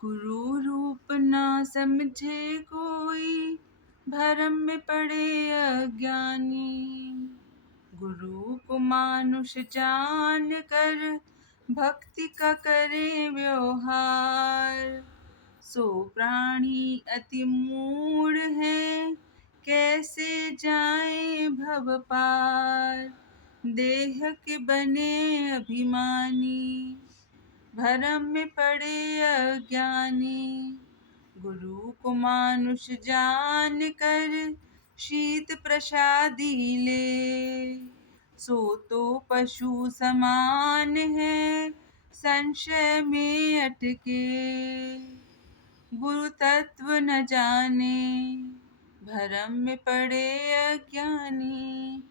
गुरु रूप ना समझे कोई, भरम में पड़े अज्ञानी। गुरु को मानुष जान कर, भक्ति का करे व्यवहार। सो प्राणी अति मूढ़ है, कैसे जाए भव पार। देह के बने अभिमानी, भरम में पड़े अज्ञानी। गुरु को मानुष जान कर, शीत प्रसादी ले। सो तो पशु समान है, संशय में अटके। गुरु तत्व न जाने, भरम में पड़े अज्ञानी।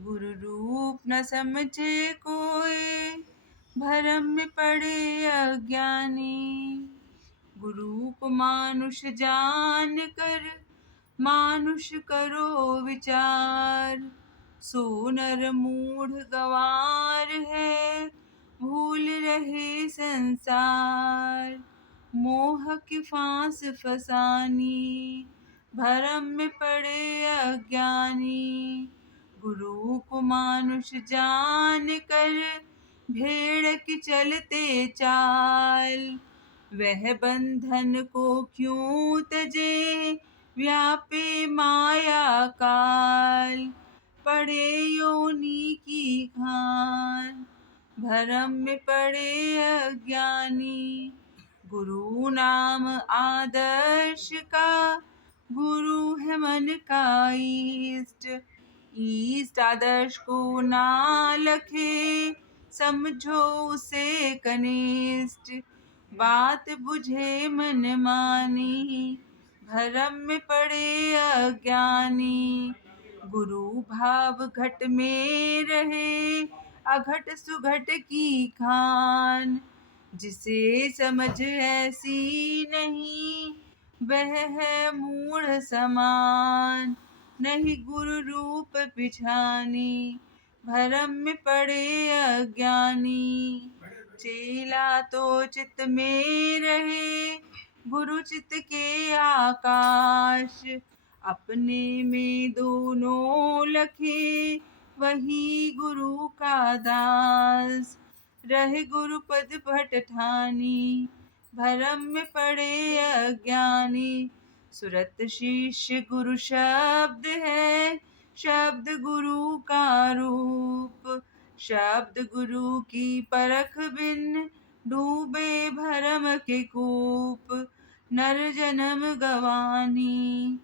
गुरु रूप न समझे कोई, भरम में पड़े अज्ञानी। गुरु को मानुष जान कर, मानुष करो विचार। सो नर मूढ़ गंवार है, भूल रहे संसार। मोह की फांस फसानी, भरम में पड़े अज्ञानी। गुरु को मानुष जान कर, भेड़ की चलते चाल। वह बंधन को क्यों तजे, व्यापे माया काल। पड़े योनि की खान, भरम में पड़े अज्ञानी। गुरु नाम आदर्श का, गुरु है मन का इष्ट। इष्ट आदर्श को ना लखे, समझो उसे कनिष्ठ। बात बुझे मन मानी, भरम में पड़े अज्ञानी। गुरु भाव घट में रहे, अघट सुघट की खान। जिसे समझ ऐसी नहीं, वह है मूढ़ समान। नहीं गुरु रूप पिछानी, भरम में पड़े अज्ञानी। चेला तो चित्त में रहे, गुरु चित्त के आकाश। अपने में दोनों लखे, वही गुरु का दास। रहे गुरु पद भट ठानी, भरम में पड़े अज्ञानी। सुरत शिष्य गुरु शब्द है, शब्द गुरु का रूप। शब्द गुरु की परख बिन, डूबे भरम के कूप। नर जन्म गवानी,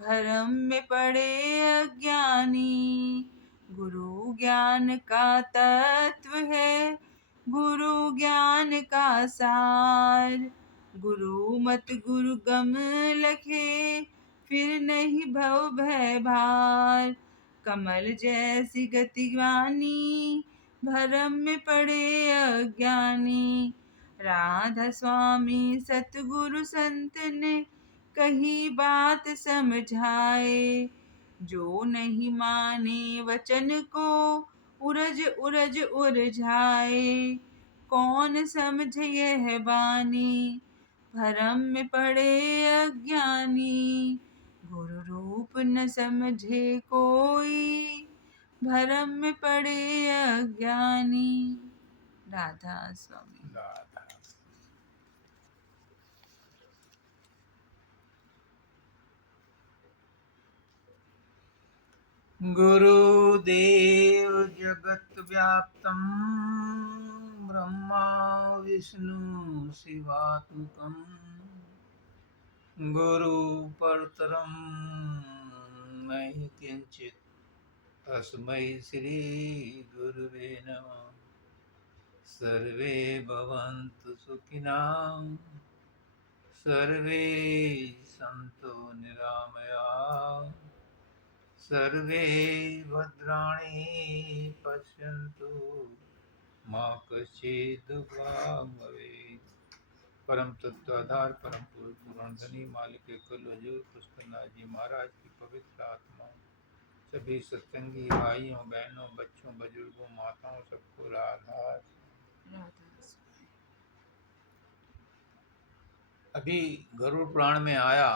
भरम में पड़े अज्ञानी। गुरु ज्ञान का तत्व है, गुरु ज्ञान का सार। गुरु मत गुरु गम लखे, फिर नहीं भव भय भार। कमल जैसी गतिवानी, भरम में पड़े अज्ञानी। राधा स्वामी सतगुरु संत ने, कही बात समझाए। जो नहीं माने वचन को, उरज उरज उलझाए। कौन समझे यह बानी, भरम में पड़े अज्ञानी। गुरु रूप न समझे कोई, भरम में पड़े अज्ञानी। राधा स्वामी। गुरुदेव जगत व्याप्तं ब्रह्मा विष्णु शिवात्मकं। गुरु परतरं नहि किंचित्, तस्मै श्री गुरुवे नमः। सर्वे भवन्तु सुखिनः, सर्वे सन्तु निरामयाः, सर्वे भद्राणि पश्यन्तु, मा कश्चित् दुःखभाग् भवेत्। परम तत्वाधार परम पुरुष पुराण धनी मालिक कुल हजूर पुष्पनाथ जी महाराज की पवित्र आत्मा, सभी सत्संगी भाइयों बहनों बच्चों बुजुर्गों माताओं सबको राधा। राधा स्वामी। अभी गरुड़ पुराण में आया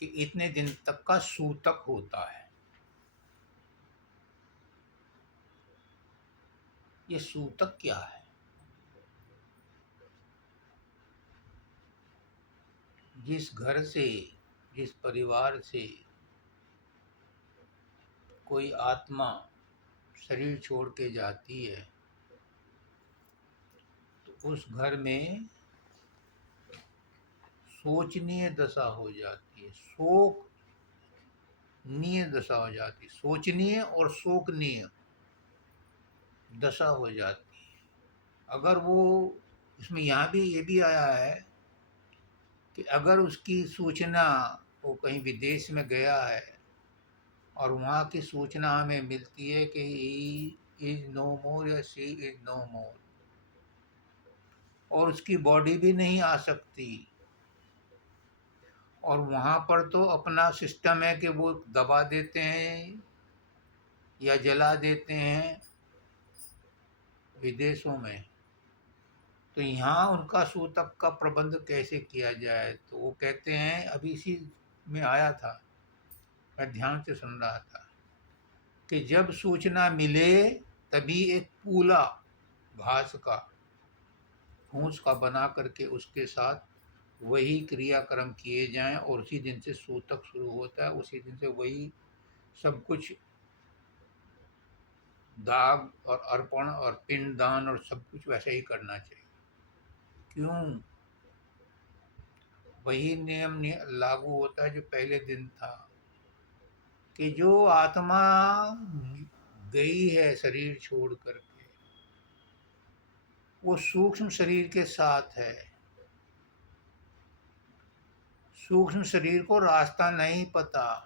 कि इतने दिन तक का सूतक होता है। ये सूतक क्या है? जिस घर से, जिस परिवार से कोई आत्मा शरीर छोड़ के जाती है, तो उस घर में सोचनीय दशा हो जाती है, शोकनीय दशा हो जाती है, सोचनीय और शोकनीय दशा हो जाती है। अगर वो, इसमें यहाँ भी ये भी आया है कि अगर उसकी सूचना, वो कहीं विदेश में गया है और वहाँ की सूचना हमें मिलती है कि ही इज नो मोर या शी इज नो मोर, और उसकी बॉडी भी नहीं आ सकती, और वहाँ पर तो अपना सिस्टम है कि वो दबा देते हैं या जला देते हैं विदेशों में, तो यहाँ उनका सूतक का प्रबंध कैसे किया जाए? तो वो कहते हैं, अभी इसी में आया था, मैं ध्यान से सुन रहा था, कि जब सूचना मिले तभी एक पूला घास का, फूस का बना करके उसके साथ वही क्रियाक्रम किए जाएं, और उसी दिन से सूतक शुरू होता है, उसी दिन से वही सब कुछ, दाग और अर्पण और पिंडदान और सब कुछ वैसे ही करना चाहिए। क्यों? वही नियम लागू होता है जो पहले दिन था, कि जो आत्मा गई है शरीर छोड़ करके, वो सूक्ष्म शरीर के साथ है। सूक्ष्म शरीर को रास्ता नहीं पता,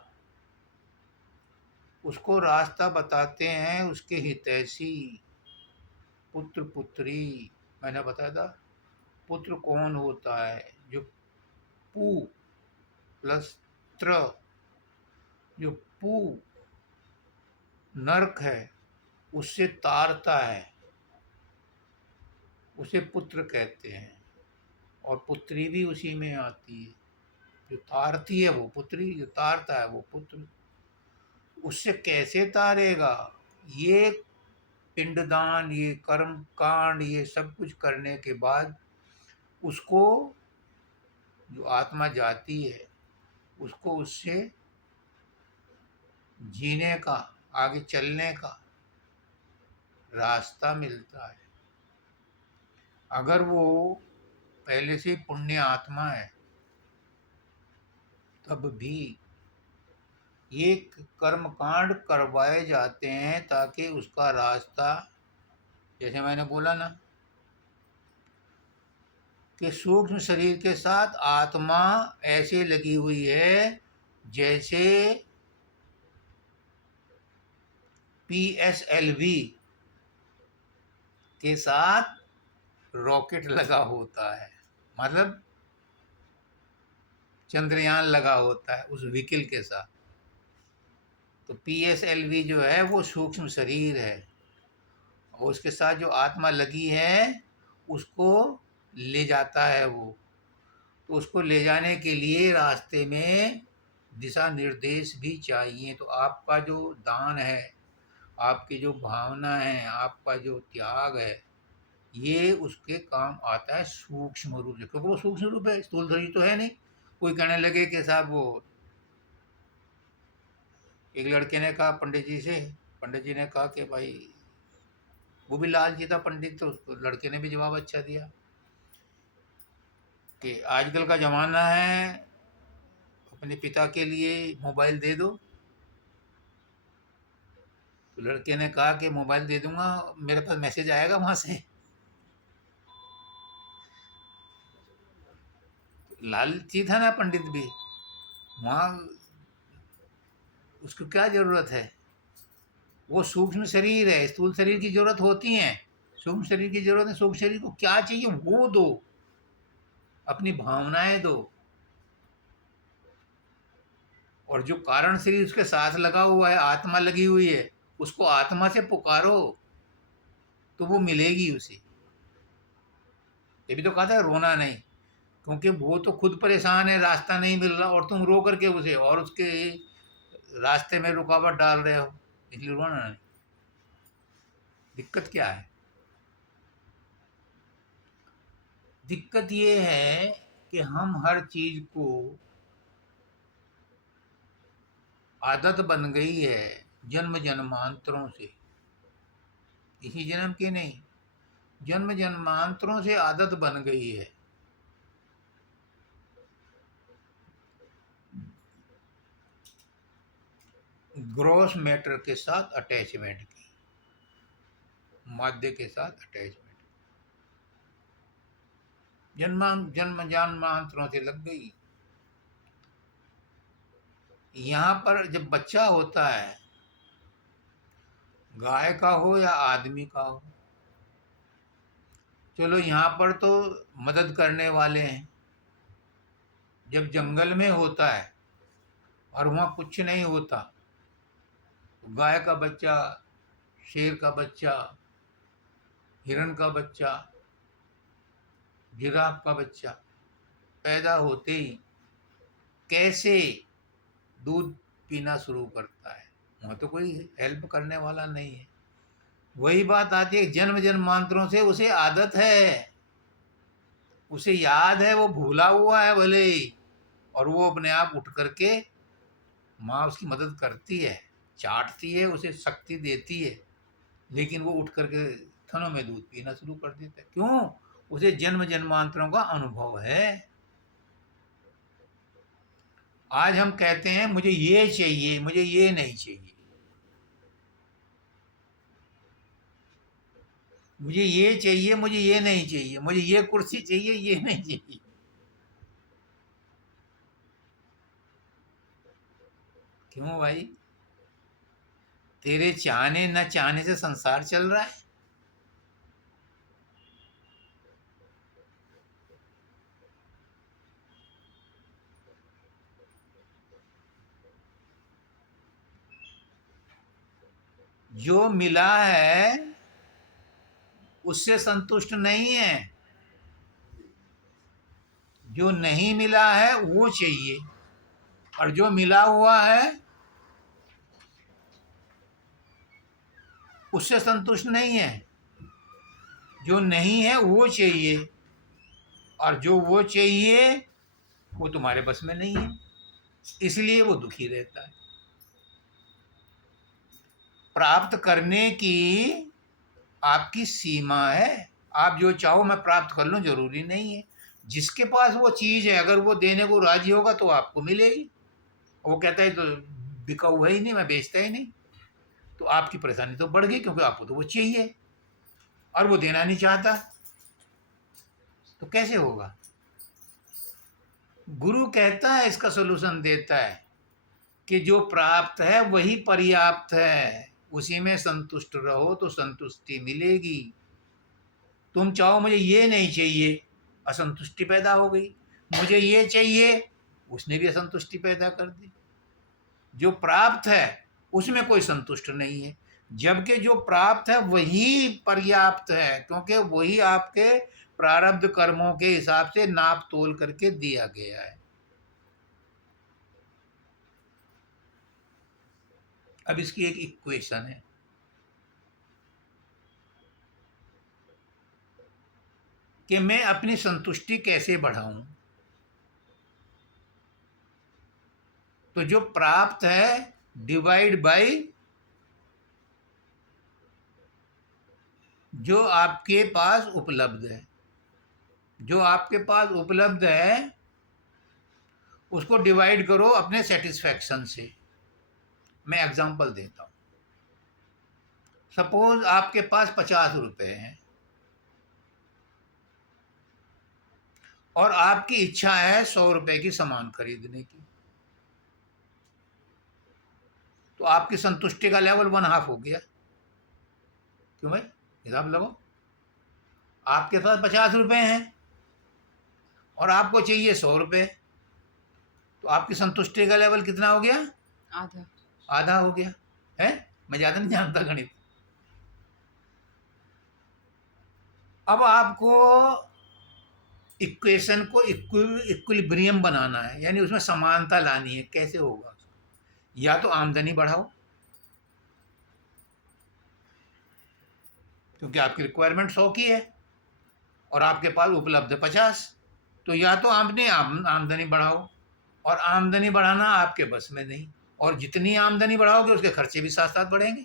उसको रास्ता बताते हैं उसके हितैषी, पुत्र पुत्री। मैंने बताया था पुत्र कौन होता है? जो पू प्लस त्र, जो पू नरक है उससे तारता है, उसे पुत्र कहते हैं, और पुत्री भी उसी में आती है। जो तारती है वो पुत्री, जो तारता है वो पुत्र। उससे कैसे तारेगा? ये पिंडदान, ये कर्म कांड, ये सब कुछ करने के बाद उसको, जो आत्मा जाती है, उसको उससे जीने का, आगे चलने का रास्ता मिलता है। अगर वो पहले से पुण्य आत्मा है तब भी ये कर्म कांड करवाए जाते हैं ताकि उसका रास्ता, जैसे मैंने बोला ना कि सूक्ष्म शरीर के साथ आत्मा ऐसे लगी हुई है जैसे PSLV के साथ रॉकेट लगा होता है, मतलब चंद्रयान लगा होता है उस व्हीकल के साथ। तो PSLV जो है वो सूक्ष्म शरीर है, और उसके साथ जो आत्मा लगी है उसको ले जाता है वो। तो उसको ले जाने के लिए रास्ते में दिशा निर्देश भी चाहिए। तो आपका जो दान है, आपकी जो भावना है, आपका जो त्याग है, ये उसके काम आता है सूक्ष्म रूप से, क्योंकि वो सूक्ष्म रूप है, स्थूल शरीर तो है नहीं। कोई कहने लगे कि साहब वो, एक लड़के ने कहा पंडित जी से, पंडित जी ने कहा कि भाई, वो भी लालची था पंडित, तो उसको लड़के ने भी जवाब अच्छा दिया कि आजकल का ज़माना है, अपने पिता के लिए मोबाइल दे दो। तो लड़के ने कहा कि मोबाइल दे दूंगा, मेरे पास मैसेज आएगा वहाँ से। लालची था ना पंडित भी, वहाँ उसको क्या ज़रूरत है? वो सूक्ष्म शरीर है, स्थूल शरीर की ज़रूरत होती है, सूक्ष्म शरीर की ज़रूरत है। सूक्ष्म शरीर को क्या चाहिए वो दो, अपनी भावनाएं दो, और जो कारण शरीर उसके साथ लगा हुआ है, आत्मा लगी हुई है, उसको आत्मा से पुकारो तो वो मिलेगी उसे। ये भी तो कहा था रोना नहीं, क्योंकि वो तो खुद परेशान है, रास्ता नहीं मिल रहा, और तुम रो करके उसे और उसके रास्ते में रुकावट डाल रहे हो, इसलिए रोना नहीं। दिक्कत क्या है? दिक्कत ये है कि हम हर चीज को आदत बन गई है जन्म जन्मांतरों से, इसी जन्म की नहीं, जन्म जन्मांतरों से आदत बन गई है। ग्रॉस मैटर के साथ अटैचमेंट की, माध्य के साथ अटैचमेंट जन्म जन्मांतरों से लग गई। यहाँ पर जब बच्चा होता है, गाय का हो या आदमी का हो, चलो यहाँ पर तो मदद करने वाले हैं। जब जंगल में होता है और वहाँ कुछ नहीं होता, तो गाय का बच्चा, शेर का बच्चा, हिरण का बच्चा, जिराफ का बच्चा पैदा होते ही कैसे दूध पीना शुरू करता है, वहाँ तो कोई हेल्प करने वाला नहीं है। वही बात आती है, जन्म जन्मांतरों से उसे आदत है, उसे याद है, वो भूला हुआ है भले ही, और वो अपने आप उठ करके, माँ उसकी मदद करती है, चाटती है, उसे शक्ति देती है, लेकिन वो उठ करके थनों में दूध पीना शुरू कर देता है। क्यों? उसे जन्म जन्मांतरों का अनुभव है। आज हम कहते हैं मुझे ये चाहिए, मुझे ये नहीं चाहिए, मुझे ये चाहिए, मुझे ये नहीं चाहिए, मुझे ये कुर्सी चाहिए, ये नहीं चाहिए। क्यों भाई? तेरे चाहने न चाहने से संसार चल रहा है। जो मिला है उससे संतुष्ट नहीं है, जो नहीं मिला है वो चाहिए, और जो मिला हुआ है उससे संतुष्ट नहीं है। जो नहीं है वो चाहिए, और जो वो चाहिए वो तुम्हारे बस में नहीं है, इसलिए वो दुखी रहता है। प्राप्त करने की आपकी सीमा है। आप जो चाहो मैं प्राप्त कर लूं जरूरी नहीं है। जिसके पास वो चीज है, अगर वो देने को राजी होगा तो आपको मिलेगी। वो कहता है तो बिका हुआ ही नहीं, मैं बेचता ही नहीं, तो आपकी परेशानी तो बढ़ गई, क्योंकि आपको तो वो चाहिए और वो देना नहीं चाहता, तो कैसे होगा? गुरु कहता है, इसका सलूशन देता है कि जो प्राप्त है वही पर्याप्त है, उसी में संतुष्ट रहो तो संतुष्टि मिलेगी। तुम चाहो मुझे ये नहीं चाहिए, असंतुष्टि पैदा हो गई, मुझे ये चाहिए, उसने भी असंतुष्टि पैदा कर दी। जो प्राप्त है उसमें कोई संतुष्ट नहीं है, जबकि जो प्राप्त है वही पर्याप्त है, क्योंकि वही आपके प्रारब्ध कर्मों के हिसाब से नाप तोल करके दिया गया है। अब इसकी एक इक्वेशन है कि मैं अपनी संतुष्टि कैसे बढ़ाऊं। तो जो प्राप्त है डिवाइड बाय जो आपके पास उपलब्ध है, जो आपके पास उपलब्ध है उसको डिवाइड करो अपने सेटिस्फैक्शन से। मैं एग्जांपल देता हूं। सपोज आपके पास 50 रुपए हैं और आपकी इच्छा है 100 रुपए की सामान खरीदने की, तो आपकी संतुष्टि का लेवल 1/2 हो गया। क्यों भाई? हिसाब लगाओ, आपके पास 50 रुपए हैं और आपको चाहिए 100 रुपए, तो आपकी संतुष्टि का लेवल कितना हो गया? आधा। आधा हो गया है। मैं ज्यादा नहीं जानता गणित। अब आपको इक्वेशन को इक्विलिब्रियम बनाना है, यानी उसमें समानता लानी है। कैसे होगा? या तो आमदनी बढ़ाओ, क्योंकि आपकी रिक्वायरमेंट 100 की है और आपके पास उपलब्ध है 50, तो या तो आपने आमदनी बढ़ाओ, और आमदनी बढ़ाना आपके बस में नहीं, और जितनी आमदनी बढ़ाओगे उसके खर्चे भी साथ साथ बढ़ेंगे।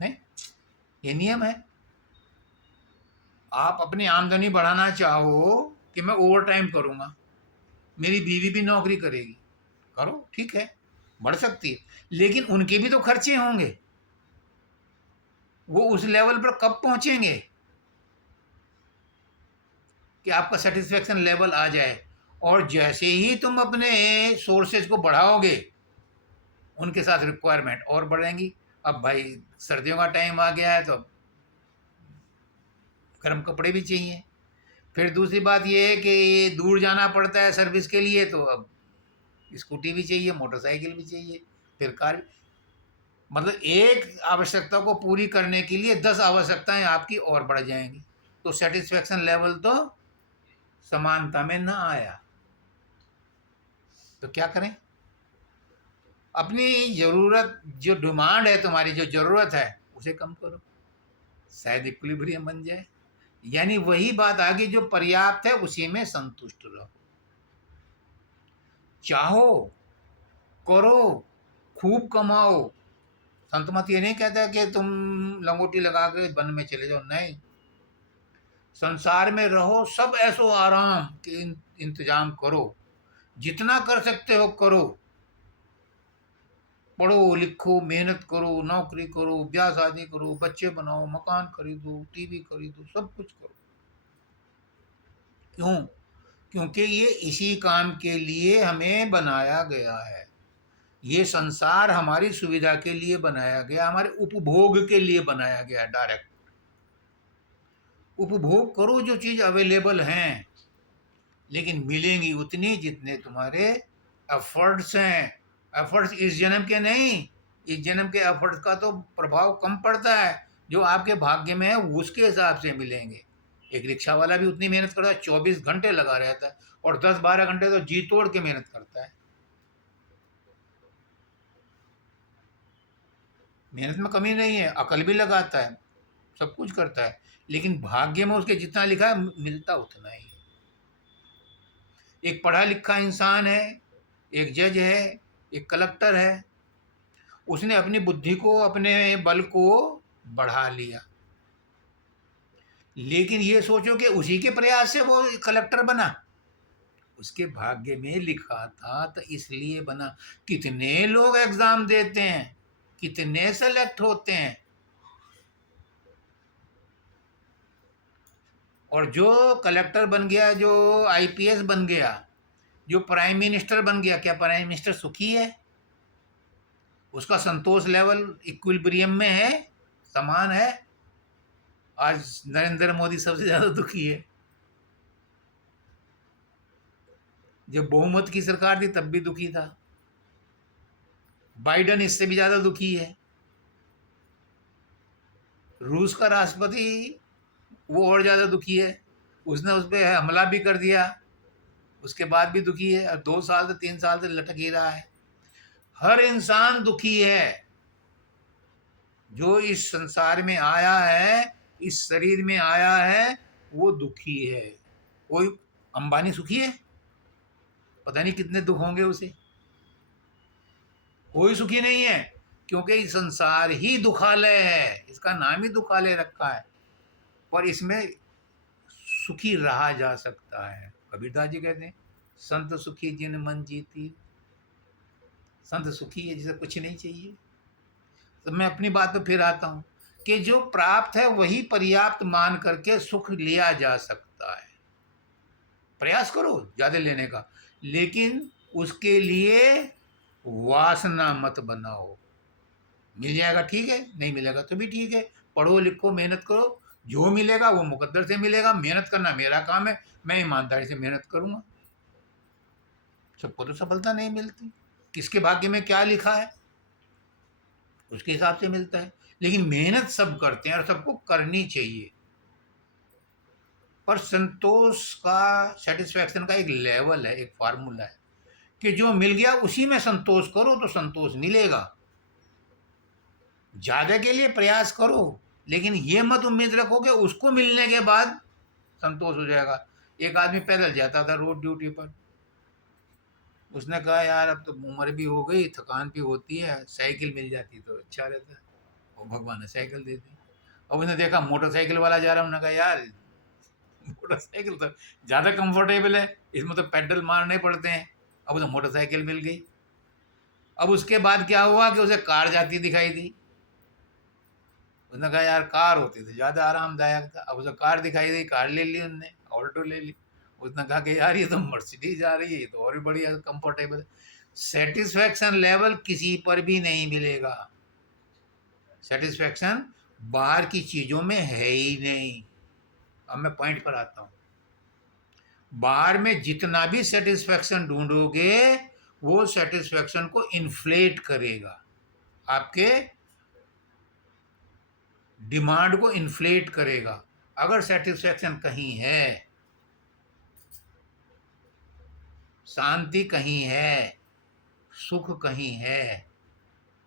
नहीं, ये नियम है। आप अपनी आमदनी बढ़ाना चाहो कि मैं ओवर टाइम करूंगा, मेरी बीवी भी नौकरी करेगी, करो, ठीक है, बढ़ सकती है, लेकिन उनके भी तो खर्चे होंगे। वो उस लेवल पर कब पहुंचेंगे कि आपका सेटिस्फेक्शन लेवल आ जाए? और जैसे ही तुम अपने सोर्सेज को बढ़ाओगे, उनके साथ रिक्वायरमेंट और बढ़ेंगी। अब भाई सर्दियों का टाइम आ गया है, तो गर्म कपड़े भी चाहिए। फिर दूसरी बात ये है कि दूर जाना पड़ता है सर्विस के लिए, तो अब स्कूटी भी चाहिए, मोटरसाइकिल भी चाहिए, फिर कार भी। मतलब एक आवश्यकता को पूरी करने के लिए 10 आवश्यकताएं आपकी और बढ़ जाएंगी, तो सेटिस्फेक्शन लेवल तो समानता में ना आया। तो क्या करें? अपनी ज़रूरत, जो डिमांड है तुम्हारी, जो ज़रूरत है उसे कम करो, शायद इक्विलिब्रियम बन जाए। यानी वही बात आ गई, जो पर्याप्त है उसी में संतुष्ट रहो। चाहो, करो, खूब कमाओ। संत मत ये नहीं कहता कि तुम लंगोटी लगा के वन में चले जाओ, नहीं। संसार में रहो, सब ऐसो आराम के इंतजाम करो, जितना कर सकते हो करो। पढ़ो लिखो, मेहनत करो, नौकरी करो, ब्याह शादी करो, बच्चे बनाओ, मकान खरीदो, टीवी खरीदो, सब कुछ करो। क्यों? क्योंकि ये इसी काम के लिए हमें बनाया गया है। ये संसार हमारी सुविधा के लिए बनाया गया, हमारे उपभोग के लिए बनाया गया। डायरेक्ट उपभोग करो जो चीज अवेलेबल हैं, लेकिन मिलेंगी उतनी जितने तुम्हारे एफर्ट्स हैं। एफर्ट्स इस जन्म के नहीं, इस जन्म के एफर्ट्स का तो प्रभाव कम पड़ता है, जो आपके भाग्य में है उसके हिसाब से मिलेंगे। एक रिक्शा वाला भी उतनी मेहनत करता है, 24 घंटे लगा रहता है, और 10-12 घंटे तो जी तोड़ के मेहनत करता है। मेहनत में कमी नहीं है, अकल भी लगाता है, सब कुछ करता है, लेकिन भाग्य में उसके जितना लिखा है मिलता उतना ही है। एक पढ़ा लिखा इंसान है, एक जज है, एक कलेक्टर है, उसने अपनी बुद्धि को, अपने बल को बढ़ा लिया, लेकिन ये सोचो कि उसी के प्रयास से वो कलेक्टर बना, उसके भाग्य में लिखा था तो इसलिए बना। कितने लोग एग्जाम देते हैं, कितने सेलेक्ट होते हैं, और जो कलेक्टर बन गया, जो आईपीएस बन गया, जो प्राइम मिनिस्टर बन गया, क्या प्राइम मिनिस्टर सुखी है? उसका संतोष लेवल इक्विलिब्रियम में है, समान है? आज नरेंद्र मोदी सबसे ज्यादा दुखी है। जब बहुमत की सरकार थी तब भी दुखी था। बाइडन इससे भी ज्यादा दुखी है। रूस का राष्ट्रपति वो और ज्यादा दुखी है, उसने उस पर हमला भी कर दिया, उसके बाद भी दुखी है, और 2 साल से 3 साल से लटक ही रहा है। हर इंसान दुखी है जो इस संसार में आया है, इस शरीर में आया है, वो दुखी है। कोई अंबानी सुखी है? पता नहीं कितने दुख होंगे उसे। कोई सुखी नहीं है, क्योंकि संसार ही दुखालय है, इसका नाम ही दुखालय रखा है, पर इसमें सुखी रहा जा सकता है। कबीरदास जी कहते हैं, संत सुखी जिन मन जीती। संत सुखी है जिसे कुछ नहीं चाहिए। तो मैं अपनी बात पे फिर आता हूँ कि जो प्राप्त है वही पर्याप्त मान करके सुख लिया जा सकता है। प्रयास करो ज्यादा लेने का, लेकिन उसके लिए वासना मत बनाओ। मिल जाएगा ठीक है, नहीं मिलेगा तो भी ठीक है। पढ़ो लिखो, मेहनत करो, जो मिलेगा वो मुकद्दर से मिलेगा। मेहनत करना मेरा काम है, मैं ईमानदारी से मेहनत करूंगा। सबको तो सफलता नहीं मिलती, किसके भाग्य में क्या लिखा है उसके हिसाब से मिलता है। लेकिन मेहनत सब करते हैं और सबको करनी चाहिए, पर संतोष का, सेटिस्फैक्शन का एक लेवल है, एक फार्मूला है कि जो मिल गया उसी में संतोष करो तो संतोष मिलेगा। ज़्यादा के लिए प्रयास करो, लेकिन ये मत उम्मीद रखो कि उसको मिलने के बाद संतोष हो जाएगा। एक आदमी पैदल जाता था रोड ड्यूटी पर, उसने कहा यार अब तो उम्र भी हो गई, थकान भी होती है, साइकिल मिल जाती तो अच्छा रहता है, और भगवान ने साइकिल दे दी। अब उसने देखा मोटरसाइकिल वाला जा रहा है, उन्होंने कहा यार मोटरसाइकिल तो ज़्यादा कंफर्टेबल है, इसमें तो पेडल मारने पड़ते हैं। अब उसे मोटरसाइकिल मिल गई। अब उसके बाद क्या हुआ कि उसे कार जाती दिखाई दी, उसने कहा यार कार होती तो ज़्यादा आरामदायक था। अब उसे कार दिखाई दी, कार ले ली उनने, ऑल्टो ले ली। उसने कहा कि यार ये तो मर्सिडीज आ रही है, ये तो और भी बढ़िया कंफर्टेबल है। सेटिस्फैक्शन लेवल किसी पर भी नहीं मिलेगा। सेटिस्फैक्शन बाहर की चीज़ों में है ही नहीं। अब मैं पॉइंट पर आता हूँ। बाहर में जितना भी सेटिस्फैक्शन ढूंढोगे वो सेटिस्फैक्शन को इन्फ्लेट करेगा, आपके डिमांड को इन्फ्लेट करेगा। अगर सेटिस्फैक्शन कहीं है, शांति कहीं है, सुख कहीं है,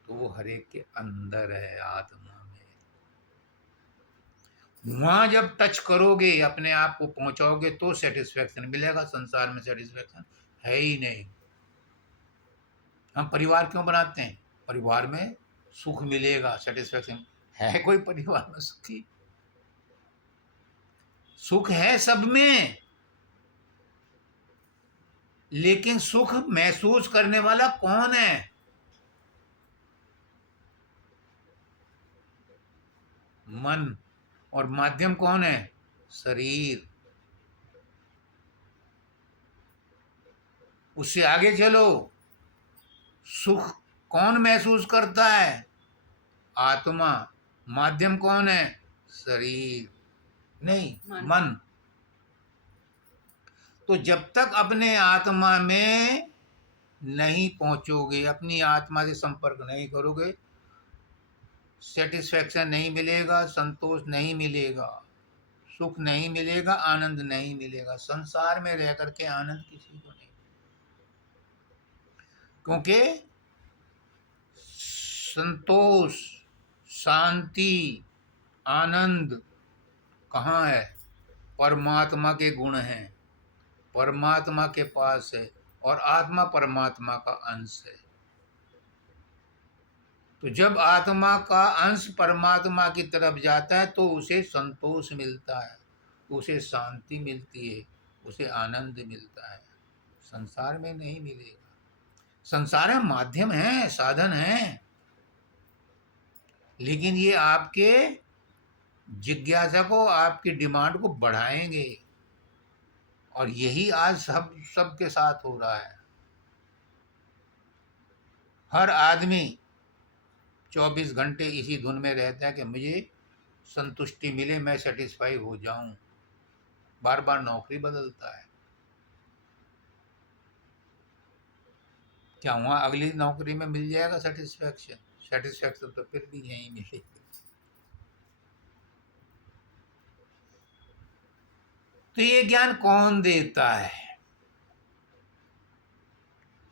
तो वो हर एक के अंदर है, आत्मा में। वहां जब टच करोगे, अपने आप को पहुंचाओगे तो सेटिस्फैक्शन मिलेगा। संसार में सेटिस्फैक्शन है ही नहीं। हम परिवार क्यों बनाते हैं? परिवार में सुख मिलेगा, सेटिस्फैक्शन है कोई परिवार में सुखी? सुख है सब में, लेकिन सुख महसूस करने वाला कौन है? मन। और माध्यम कौन है? शरीर। उससे आगे चलो, सुख कौन महसूस करता है? आत्मा। माध्यम कौन है? शरीर नहीं, मन। तो जब तक अपने आत्मा में नहीं पहुंचोगे, अपनी आत्मा से संपर्क नहीं करोगे, सेटिस्फैक्शन नहीं मिलेगा, संतोष नहीं मिलेगा, सुख नहीं मिलेगा, आनंद नहीं मिलेगा। संसार में रह करके आनंद किसी को नहीं, क्योंकि संतोष, शांति, आनंद कहाँ है? परमात्मा के गुण हैं, परमात्मा के पास है, और आत्मा परमात्मा का अंश है। तो जब आत्मा का अंश परमात्मा की तरफ जाता है तो उसे संतोष मिलता है, उसे शांति मिलती है, उसे आनंद मिलता है। संसार में नहीं मिलेगा। संसार में माध्यम है, साधन है, लेकिन ये आपके जिज्ञासा को, आपकी डिमांड को बढ़ाएंगे। और यही आज सबके साथ हो रहा है। हर आदमी 24 घंटे इसी धुन में रहता है कि मुझे संतुष्टि मिले, मैं सेटिस्फाई हो जाऊं। बार बार नौकरी बदलता है। क्या वहां अगली नौकरी में मिल जाएगा सेटिस्फैक्शन? सेटिस्फैक्शन तो फिर भी यहीं मिलेगी। तो ये ज्ञान कौन देता है?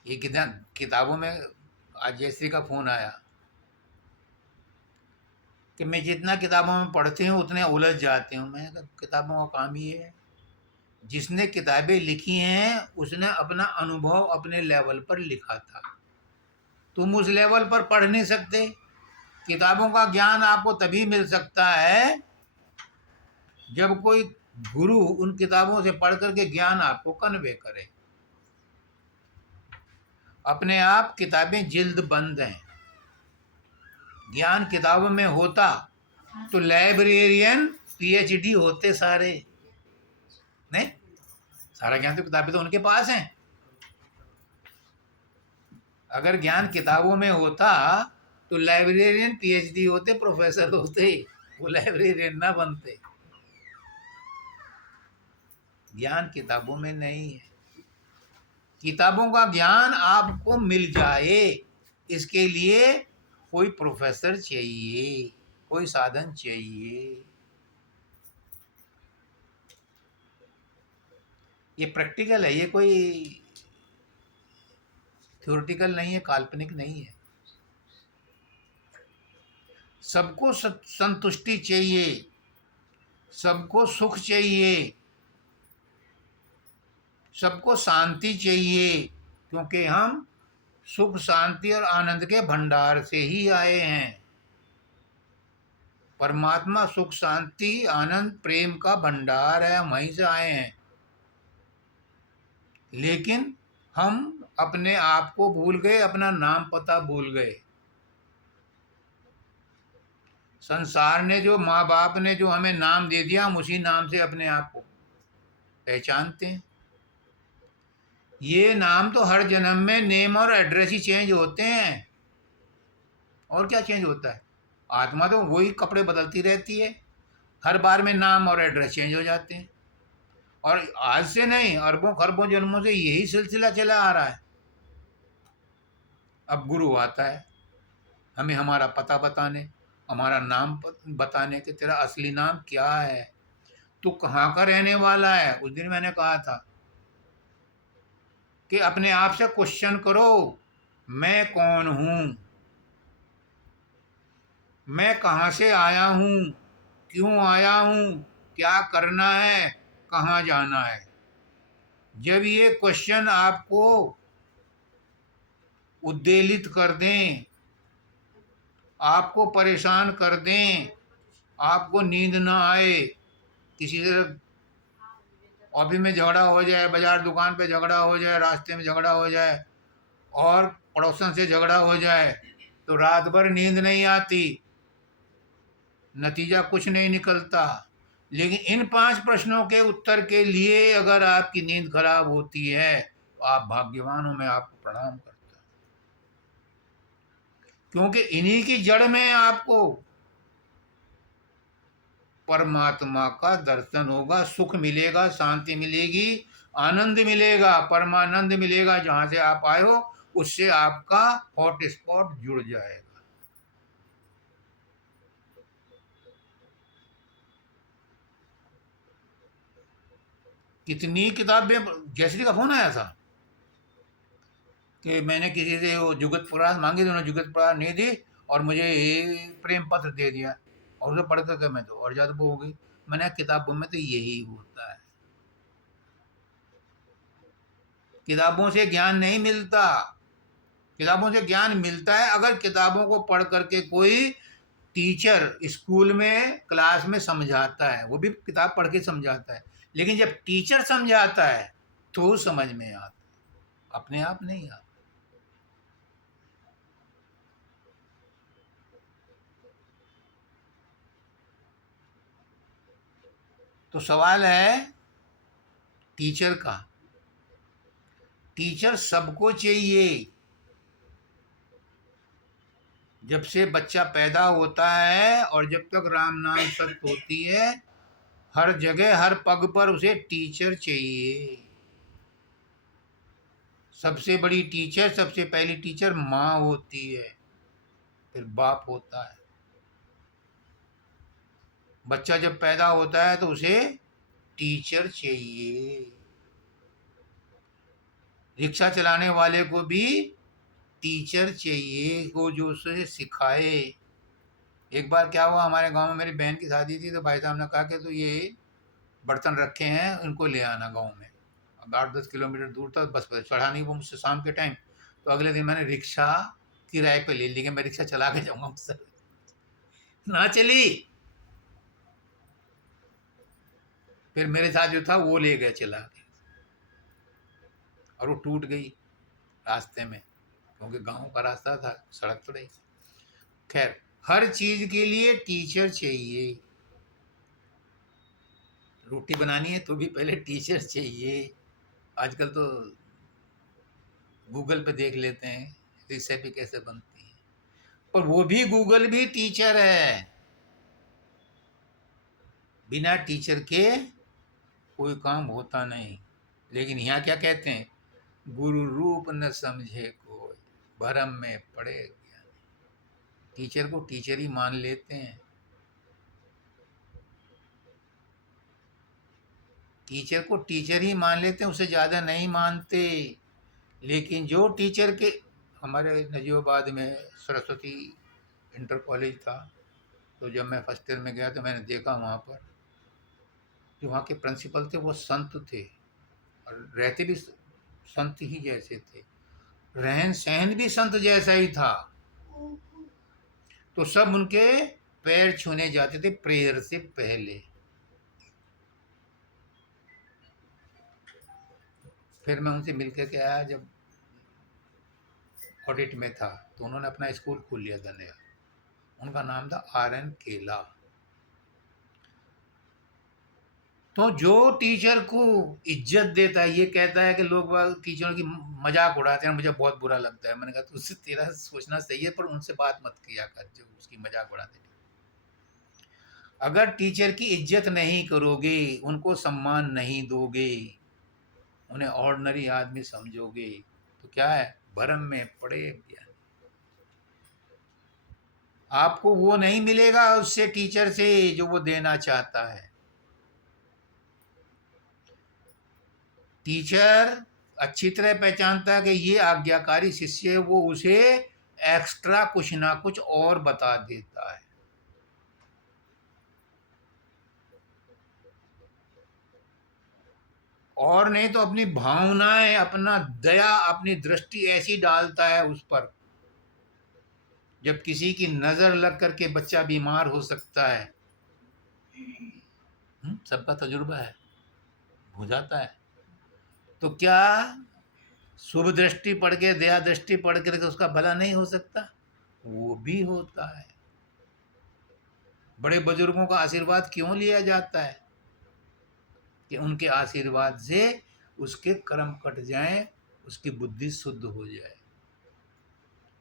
ये किताबों में, आज जयश्री का फोन आया कि मैं जितना किताबों में पढ़ती हूँ उतने उलझ जाती हूँ। मैं किताबों का काम ही है। जिसने किताबें लिखी हैं उसने अपना अनुभव अपने लेवल पर लिखा था। तुम उस लेवल पर पढ़ नहीं सकते। किताबों का ज्ञान आपको तभी मिल सकता है जब कोई गुरु उन किताबों से पढ़ करके ज्ञान आपको कन्वे करे। अपने आप किताबें जिल्द बंद हैं। ज्ञान किताबों में होता तो लाइब्रेरियन पीएचडी होते सारे। नहीं, सारा ज्ञान तो किताबें तो उनके पास हैं। अगर ज्ञान किताबों में होता तो लाइब्रेरियन पीएचडी होते, प्रोफेसर होते, वो लाइब्रेरियन ना बनते। ज्ञान किताबों में नहीं है। किताबों का ज्ञान आपको मिल जाए, इसके लिए कोई प्रोफेसर चाहिए, कोई साधन चाहिए। ये प्रैक्टिकल है, ये कोई थ्योरेटिकल नहीं है, काल्पनिक नहीं है। सबको संतुष्टि चाहिए, सबको सुख चाहिए, सबको शांति चाहिए, क्योंकि हम सुख शांति और आनंद के भंडार से ही आए हैं। परमात्मा सुख शांति आनंद प्रेम का भंडार है, हम वहीं से आए हैं। लेकिन हम अपने आप को भूल गए, अपना नाम पता भूल गए। संसार ने जो, माँ बाप ने जो हमें नाम दे दिया, हम उसी नाम से अपने आप को पहचानते हैं। ये नाम तो हर जन्म में नेम और एड्रेस ही चेंज होते हैं, और क्या चेंज होता है? आत्मा तो वही कपड़े बदलती रहती है, हर बार में नाम और एड्रेस चेंज हो जाते हैं। और आज से नहीं, अरबों खरबों जन्मों से यही सिलसिला चला आ रहा है। अब गुरु आता है हमें हमारा पता बताने, हमारा नाम बताने कि तेरा असली नाम क्या है, तू कहाँ का रहने वाला है। उस दिन मैंने कहा था कि अपने आप से क्वेश्चन करो, मैं कौन हूँ, मैं कहाँ से आया हूँ, क्यों आया हूँ, क्या करना है, कहाँ जाना है। जब ये क्वेश्चन आपको उद्वेलित कर दें, आपको परेशान कर दें, आपको नींद ना आए, किसी से ऑफिस में झगड़ा हो जाए, बाजार दुकान पे झगड़ा हो जाए, रास्ते में झगड़ा हो जाए, और पड़ोसन से झगड़ा हो जाए, तो रात भर नींद नहीं आती, नतीजा कुछ नहीं निकलता। लेकिन इन 5 प्रश्नों के उत्तर के लिए अगर आपकी नींद खराब होती है तो आप भाग्यवान हो, मैं आपको प्रणाम करता हूं। क्योंकि इन्हीं की जड़ में आपको परमात्मा का दर्शन होगा, सुख मिलेगा, शांति मिलेगी, आनंद मिलेगा, परमानंद मिलेगा। जहां से आप आए हो उससे आपका हॉट स्पॉट जुड़ जाएगा। कितनी किताबें, जयश्री का फोन आया था कि मैंने किसी से वो जुगत फराज मांगी थी, उन्होंने जुगत फराज नहीं दी और मुझे ये प्रेम पत्र दे दिया, और उसे पढ़ करके मैं तो और ज़्यादा वो हो गई। मैंने किताबों में तो यही होता है, किताबों से ज्ञान नहीं मिलता। किताबों से ज्ञान मिलता है अगर किताबों को पढ़ करके कोई टीचर स्कूल में क्लास में समझाता है, वो भी किताब पढ़ के समझाता है। लेकिन जब टीचर समझाता है तो समझ में आता है, अपने आप नहीं आता। तो सवाल है टीचर का। टीचर सबको चाहिए। जब से बच्चा पैदा होता है और जब तक राम नाम सत्य होती है, हर जगह हर पग पर उसे टीचर चाहिए। सबसे बड़ी टीचर, सबसे पहली टीचर माँ होती है, फिर बाप होता है। बच्चा जब पैदा होता है तो उसे टीचर चाहिए। रिक्शा चलाने वाले को भी टीचर चाहिए, वो जो उसे सिखाए। एक बार क्या हुआ, हमारे गांव में मेरी बहन की शादी थी, तो भाई साहब ने कहा कि तो ये बर्तन रखे हैं, इनको ले आना गांव में। अब 8-10 किलोमीटर दूर था, बस पर चढ़ा नहीं वो मुझसे शाम के टाइम। तो अगले दिन मैंने रिक्शा किराए पे ले ली कि मैं रिक्शा चला के जाऊंगा, मुझसे ना चली। फिर मेरे साथ जो था वो ले गया चला के, और वो टूट गई रास्ते में, क्योंकि गांव का रास्ता था, सड़क तो नहीं। खैर, हर चीज के लिए टीचर चाहिए। रोटी बनानी है तो भी पहले टीचर चाहिए। आजकल तो गूगल पे देख लेते हैं रेसिपी कैसे बनती है, पर वो भी गूगल भी टीचर है। बिना टीचर के कोई काम होता नहीं। लेकिन यहाँ क्या कहते हैं, गुरु रूप न समझे कोई, भरम में पड़े ज्ञानी। टीचर को टीचर ही मान लेते हैं, टीचर को टीचर ही मान लेते हैं, उससे ज़्यादा नहीं मानते। लेकिन जो टीचर के, हमारे नजीबाबाद में सरस्वती इंटर कॉलेज था, तो जब मैं फर्स्ट ईयर में गया तो मैंने देखा वहाँ पर जो वहाँ के प्रिंसिपल थे वो संत थे, और रहते भी संत ही जैसे थे, रहन सहन भी संत जैसा ही था। तो सब उनके पैर छूने जाते थे प्रेयर से पहले। फिर मैं उनसे मिल के आया जब ऑडिट में था, तो उन्होंने अपना स्कूल खोल लिया था नया, उनका नाम था RN केला। तो जो टीचर को इज्जत देता है, ये कहता है कि लोग टीचरों की मजाक उड़ाते हैं, मुझे बहुत बुरा लगता है। मैंने कहा तो उससे तेरा सोचना सही है, पर उनसे बात मत किया कर जो उसकी मजाक उड़ाते हैं। अगर टीचर की इज्जत नहीं करोगे, उनको सम्मान नहीं दोगे, उन्हें ऑर्डिनरी आदमी समझोगे, तो क्या है, भरम में पड़े ज्ञान। आपको वो नहीं मिलेगा उससे, टीचर से, जो वो देना चाहता है। टीचर अच्छी तरह पहचानता है कि ये आज्ञाकारी शिष्य है, वो उसे एक्स्ट्रा कुछ ना कुछ और बता देता है। और नहीं तो अपनी भावनाएं, अपना दया, अपनी दृष्टि ऐसी डालता है उस पर, जब किसी की नजर लग करके बच्चा बीमार हो सकता है। सबका तजुर्बा है, हो जाता है। तो क्या शुभ दृष्टि पड़ के, दया दृष्टि पड़ करके उसका भला नहीं हो सकता? वो भी होता है। बड़े बुजुर्गों का आशीर्वाद क्यों लिया जाता है? कि उनके आशीर्वाद से उसके कर्म कट जाएं, उसकी बुद्धि शुद्ध हो जाए।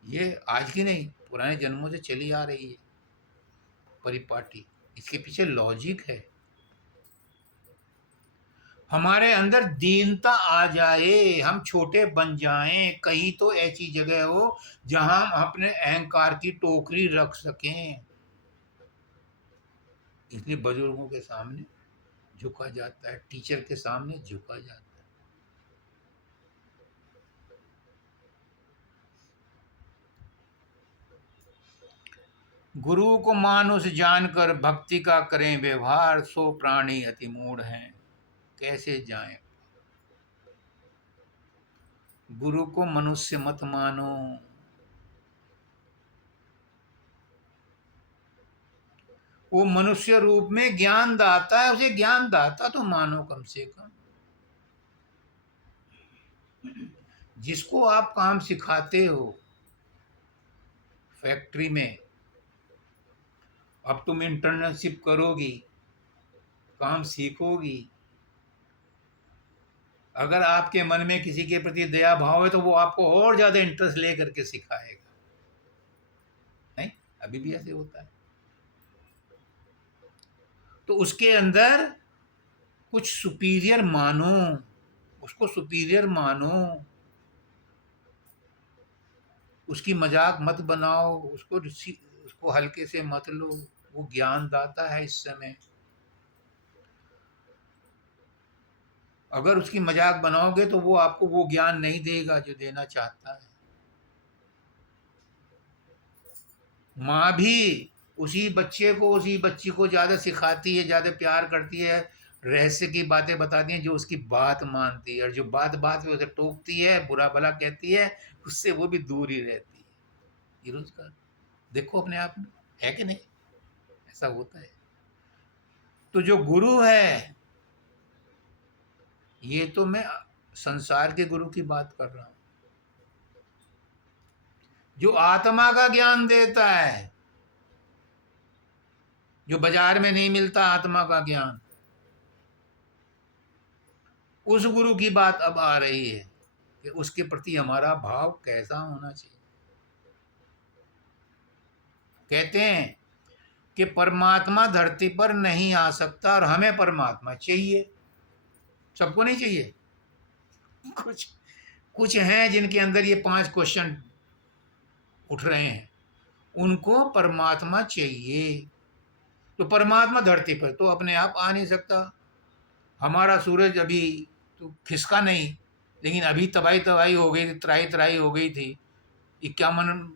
ये आज की नहीं, पुराने जन्मों से चली आ रही है परिपाटी। इसके पीछे लॉजिक है। हमारे अंदर दीनता आ जाए, हम छोटे बन जाएं, कहीं तो ऐसी जगह हो जहां हम अपने अहंकार की टोकरी रख सकें। इसलिए बुजुर्गों के सामने झुका जाता है, टीचर के सामने झुका जाता है। गुरु को मानुष जानकर भक्ति का करें व्यवहार, सो प्राणी अति मूढ़ हैं, कैसे जाएं। गुरु को मनुष्य मत मानो, वो मनुष्य रूप में ज्ञान दाता है, उसे ज्ञान दाता तो मानो कम से कम। जिसको आप काम सिखाते हो फैक्ट्री में, अब तुम इंटर्नशिप करोगी, काम सीखोगी, अगर आपके मन में किसी के प्रति दया भाव है तो वो आपको और ज्यादा इंटरेस्ट लेकर के सिखाएगा। नहीं, अभी भी ऐसे होता है। तो उसके अंदर कुछ सुपीरियर मानो, उसको सुपीरियर मानो, उसकी मजाक मत बनाओ, उसको हल्के से मत लो। वो ज्ञान दाता है इस समय। अगर उसकी मजाक बनाओगे तो वो आपको वो ज्ञान नहीं देगा जो देना चाहता है। माँ भी उसी बच्ची को ज्यादा सिखाती है, ज्यादा प्यार करती है, रहस्य की बातें बताती है, जो उसकी बात मानती है, और जो बात बात में उसे टोकती है, बुरा भला कहती है, उससे वो भी दूर ही रहती है। ये रोज का देखो अपने आप में, है कि नहीं? ऐसा होता है। तो जो गुरु है, ये तो मैं संसार के गुरु की बात कर रहा हूं, जो आत्मा का ज्ञान देता है, जो बाजार में नहीं मिलता आत्मा का ज्ञान, उस गुरु की बात अब आ रही है कि उसके प्रति हमारा भाव कैसा होना चाहिए। कहते हैं कि परमात्मा धरती पर नहीं आ सकता और हमें परमात्मा चाहिए। सबको नहीं चाहिए, कुछ कुछ हैं जिनके अंदर ये 5 क्वेश्चन उठ रहे हैं, उनको परमात्मा चाहिए। तो परमात्मा धरती पर तो अपने आप आ नहीं सकता। हमारा सूरज अभी तो खिसका नहीं, लेकिन अभी तबाही तबाही हो गई थी, त्राही त्राही हो गई थी। 51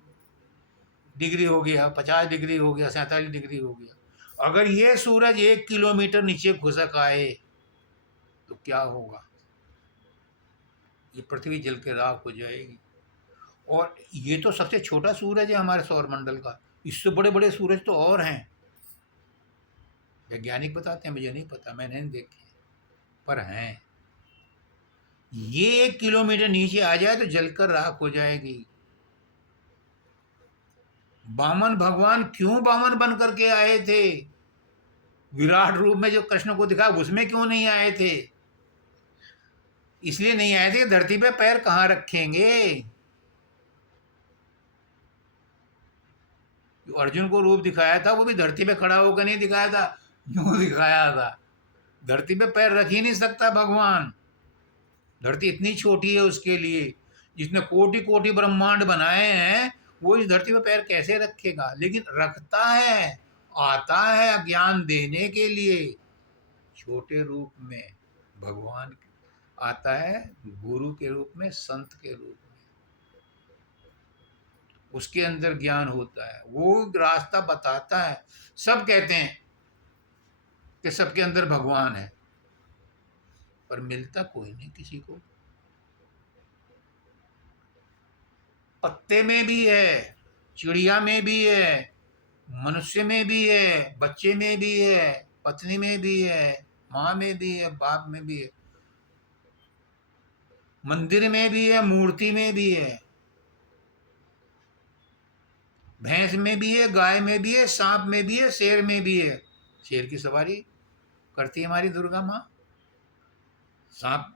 डिग्री हो गया, 50 डिग्री हो गया, 47 डिग्री हो गया। अगर ये सूरज 1 किलोमीटर नीचे घुसक आए तो क्या होगा? ये पृथ्वी जल के राख हो जाएगी। और ये तो सबसे छोटा सूरज है हमारे सौरमंडल का। इससे बड़े बड़े सूरज तो और हैं, वैज्ञानिक बताते हैं, मुझे नहीं पता, मैंने नहीं देखे, पर हैं। ये 1 किलोमीटर नीचे आ जाए तो जलकर राख हो जाएगी। वामन भगवान क्यों वामन बन करके आए थे? विराट रूप में जो कृष्ण को दिखा उसमें क्यों नहीं आए थे? इसलिए नहीं आए थे कि धरती पे पैर कहाँ रखेंगे। जो अर्जुन को रूप दिखाया था वो भी धरती पे खड़ा होकर नहीं दिखाया था, यूं दिखाया था। धरती पे पैर रख ही नहीं सकता भगवान। धरती इतनी छोटी है उसके लिए। जिसने कोटि कोटि ब्रह्मांड बनाए हैं वो इस धरती पे पैर कैसे रखेगा? लेकिन रखता है, आता है ज्ञान देने के लिए। छोटे रूप में भगवान आता है, गुरु के रूप में, संत के रूप में। उसके अंदर ज्ञान होता है, वो रास्ता बताता है। सब कहते हैं कि सबके अंदर भगवान है, पर मिलता कोई नहीं किसी को। पत्ते में भी है, चिड़िया में भी है, मनुष्य में भी है, बच्चे में भी है, पत्नी में भी है, माँ में भी है, बाप में भी है, मंदिर में भी है, मूर्ति में भी है, भैंस में भी है, गाय में भी है, सांप में भी है, शेर में भी है। शेर की सवारी करती है हमारी दुर्गा माँ। सांप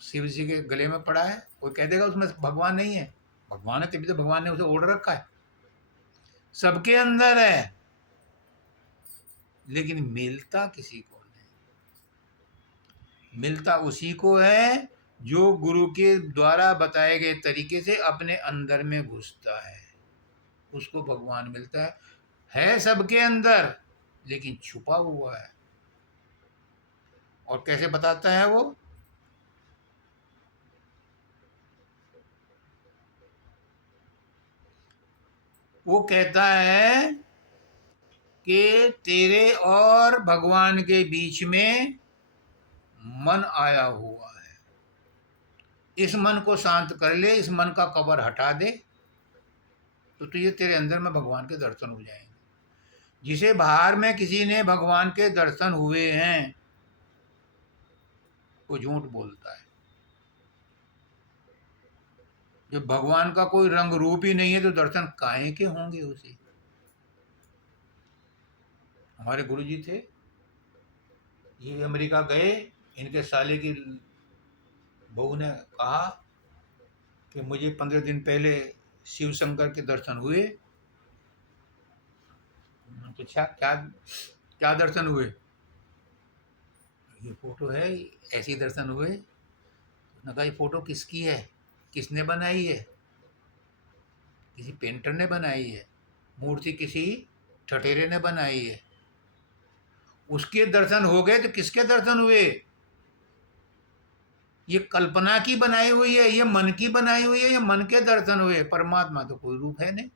शिव जी के गले में पड़ा है, कोई कह देगा उसमें भगवान नहीं है? भगवान है, तभी तो भगवान ने उसे ओढ़ रखा है। सबके अंदर है, लेकिन मिलता किसी को नहीं। मिलता उसी को है जो गुरु के द्वारा बताए गए तरीके से अपने अंदर में घुसता है, उसको भगवान मिलता है सबके अंदर, लेकिन छुपा हुआ है। और कैसे बताता है वो कहता है कि तेरे और भगवान के बीच में मन आया हुआ है, इस मन को शांत कर ले, इस मन का कवर हटा दे, तो तुझे तेरे अंदर में भगवान के दर्शन हो जाएंगे। जिसे बाहर में किसी ने भगवान के दर्शन हुए हैं वो झूठ बोलता है। जब भगवान का कोई रंग रूप ही नहीं है तो दर्शन काहे के होंगे उसे? हमारे गुरु जी थे, ये अमेरिका गए, इनके साले की बहू ने कहा कि मुझे 15 दिन पहले शिव शंकर के दर्शन हुए। पूछा क्या क्या दर्शन हुए? ये फोटो है, ऐसे ही दर्शन हुए। उसने कहा ये फोटो किसकी है, किसने बनाई है? किसी पेंटर ने बनाई है, मूर्ति किसी ठठेरे ने बनाई है। उसके दर्शन हो गए तो किसके दर्शन हुए? ये कल्पना की बनाई हुई है, ये मन की बनाई हुई है, ये मन के दर्शन हुए। परमात्मा तो कोई रूप है नहीं,